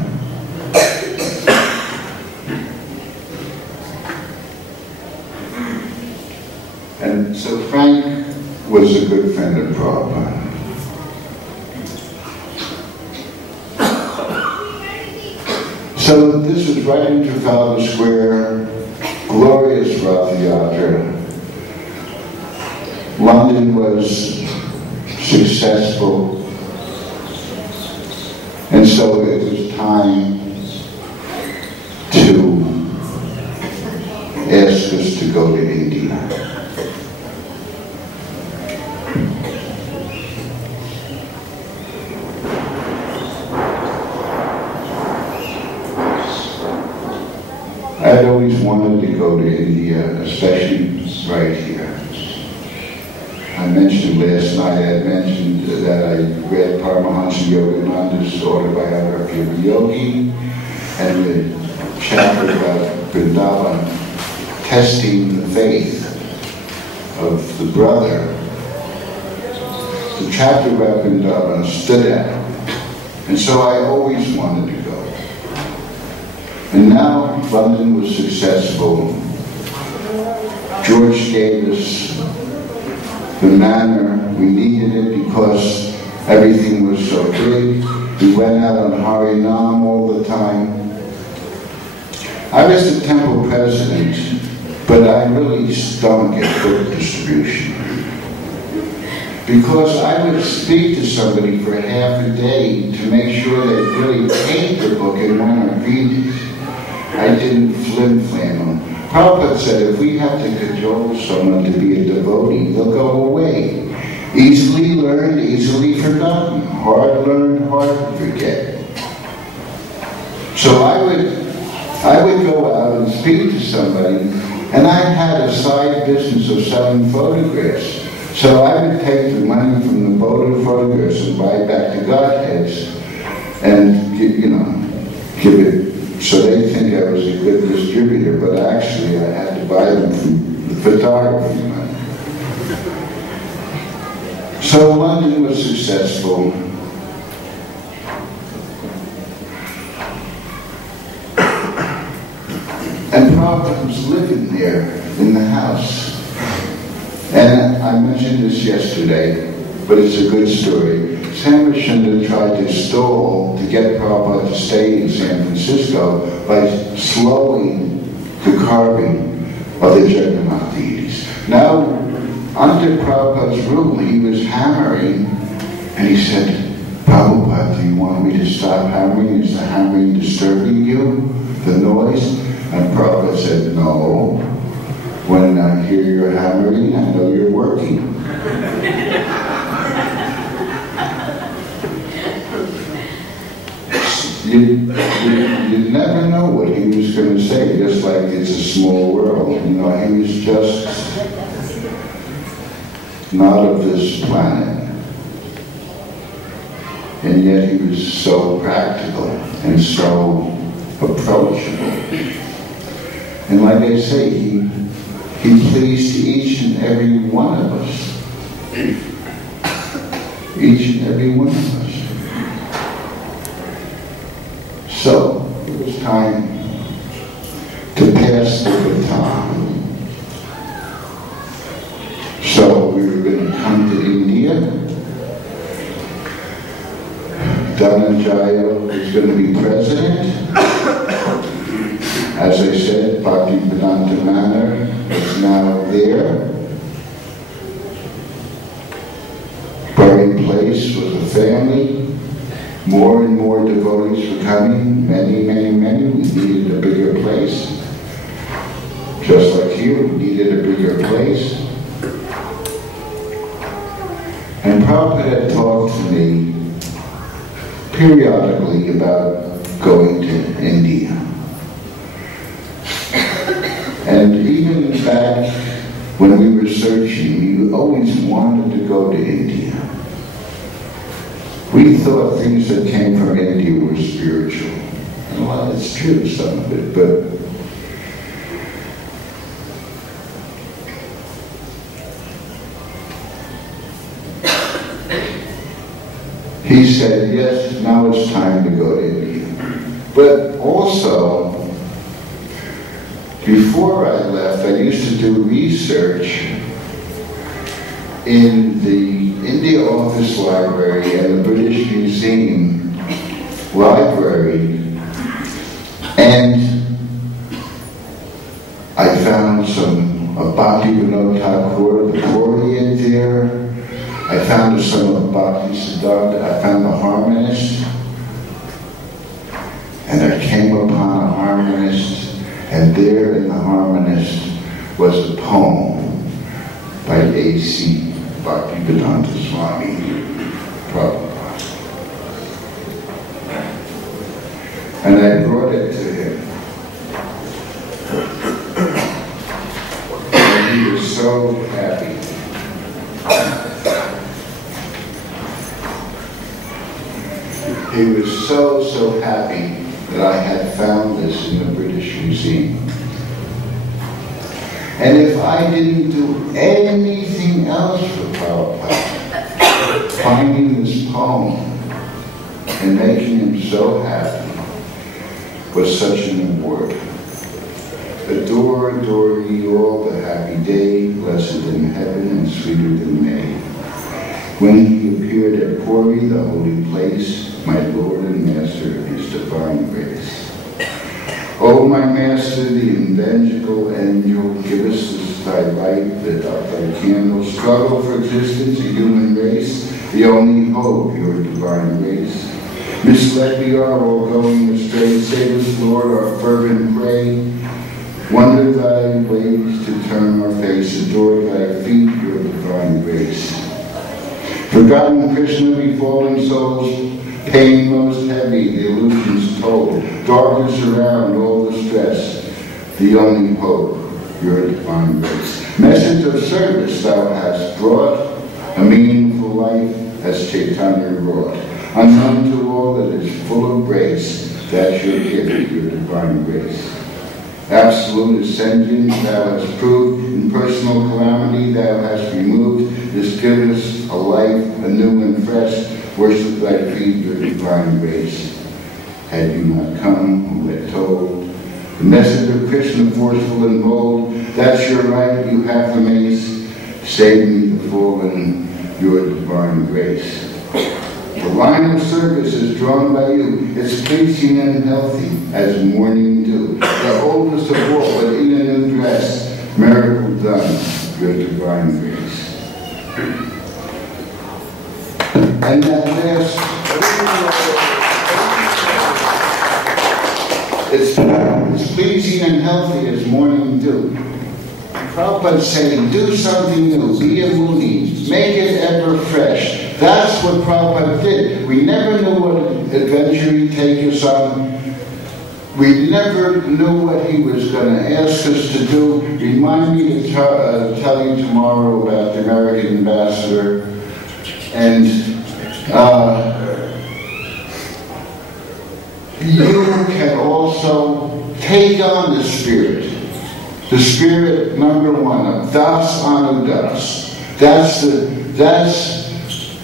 And so Frank was a good friend of Prabhupada. So this was right in Trafalgar Square, glorious Rath Yatra. London was successful, and so it was time to ask us to go to India. I'd always wanted to go to India, especially right here. I mentioned last night, I had mentioned that I read Paramahansa Yogananda's autobiography of a yogi, and the chapter about Vrindavan, testing the faith of the brother. The chapter about Vrindavan stood out, and so I always wanted to go. And now London was successful. George gave us the manner we needed it because everything was so big. We went out on Harinam all the time. I was the temple president, but I really stunk at book distribution. Because I would speak to somebody for half a day to make sure they really take the book and want to read it. I didn't flim-flam them. Prabhupada said if we have to cajole someone to be a devotee, they'll go away. Easily learned, easily forgotten. Hard learned, hard to forget. So I would go out and speak to somebody, and I had a side business of selling photographs. So I would take the money from the photographs and buy back the Godheads and, give it. So they think I was a good distributor, but actually I had to buy them from the photography money. So London was successful. And Prabhupada was living there in the house. And I mentioned this yesterday, but it's a good story. Samashunda tried to stall to get Prabhupada to stay in San Francisco by slowing the carving of the Jagannath deities. Now, under Prabhupada's rule, he was hammering, and he said, Prabhupada, do you want me to stop hammering? Is the hammering disturbing you? The noise? And Prabhupada said, no. When I hear your hammering, I know you're working. You never know what he was going to say, just like it's a small world. He was just not of this planet. And yet he was so practical and so approachable. And like I say, he pleased each and every one of us. Each and every one of us. So, it was time to pass the baton. So, we were going to come to India. Dhananjaya was going to be president. As I said, Bhaktivedanta Manor is now there. Buried Place was a family. More and more devotees were coming. Many, many, many. We needed a bigger place. Just like here, we needed a bigger place. And Prabhupada had talked to me periodically about going to India. And even back when we were searching, we always wanted to go to India. We thought things that came from India were spiritual. And well, it's true, some of it, but he said, yes, now it's time to go to India. But also, before I left, I used to do research in the India Office Library and the British Museum Library And I found some of Bhakti Vinod Thakur, the Laureate there. I found some of Bhakti Siddhartha. I found the harmonist. And I came upon a harmonist, and there in the harmonist was a poem by A.C. Bhaktivedanta Swami Prabhupada. And I brought it to him. And he was so happy. He was so happy that I had found this in the British Museum. And if I didn't do anything else for Prabhupada, finding this poem and making him so happy was such an award. Adore, adore ye all the happy day, blessed in heaven and sweeter than May. When he appeared at Puri, the holy place, my Lord and Master, his divine grace. O my Master, the evangelical angel, give us this thy light, lit up thy candle, struggle for existence, a human race, the only hope, your divine grace. Misled we are, all going astray, save us, Lord, our fervent pray. Wonder thy ways to turn our face, adore thy feet, your divine grace. Forgotten Krishna, we fallen souls, pain most heavy, the illusions told, darkness around, all the stress, the only hope, your divine grace. Message of service thou hast brought, a meaningful life as Chaitanya wrought. Unknown to all that is full of grace, that's your gift, your divine grace. Absolute ascension thou hast proved, in personal calamity thou hast removed, this gives a life anew and fresh, worship thy feet, your divine grace. Had you not come, who had told, the message of Krishna forceful and bold, that's your right, you have the mace, save me the fallen, your divine grace. The line of service is drawn by you, it's pleasing and healthy as morning dew. The oldest of all, but in a new dress, miracle done, your divine grace. And that last, it's pleasing and healthy as morning dew. Prabhupada's saying, do something new, be a Muni, make it ever fresh. That's what Prabhupada did. We never knew what adventure he'd take us on. We never knew what he was going to ask us to do. Remind me to tell you tomorrow about the American ambassador. And you can also take on the spirit. The spirit, number one, of Das Anudas. That's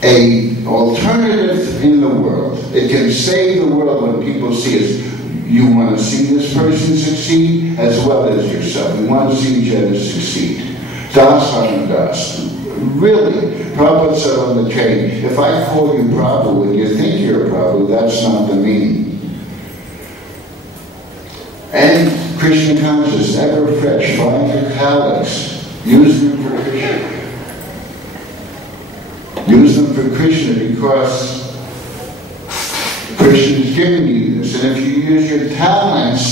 a alternative in the world. It can save the world when people see us. You want to see this person succeed as well as yourself. You want to see each other succeed. Das Anudas. Really, Prabhupada said on the train, if I call you Prabhu and you think you're Prabhu, that's not the meaning. And Krishna consciousness, ever fresh, find your talents, use them for Krishna. Use them for Krishna because Krishna is giving you this. And if you use your talents,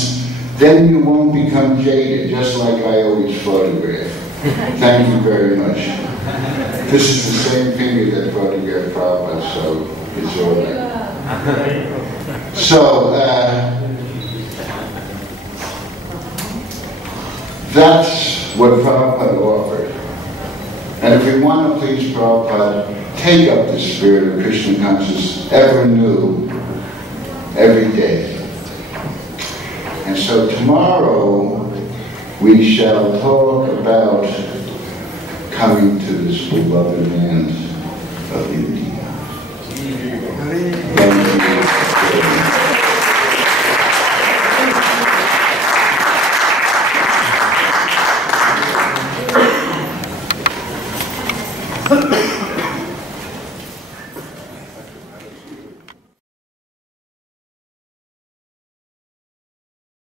then you won't become jaded, just like I always photograph. Thank you very much. This is the same finger that photographed Prabhupada, so it's all right. So, that's what Prabhupada offered. And if we want to please Prabhupada, take up the spirit of Krishna consciousness ever new, every day. And so tomorrow we shall talk about coming to this beloved land of India.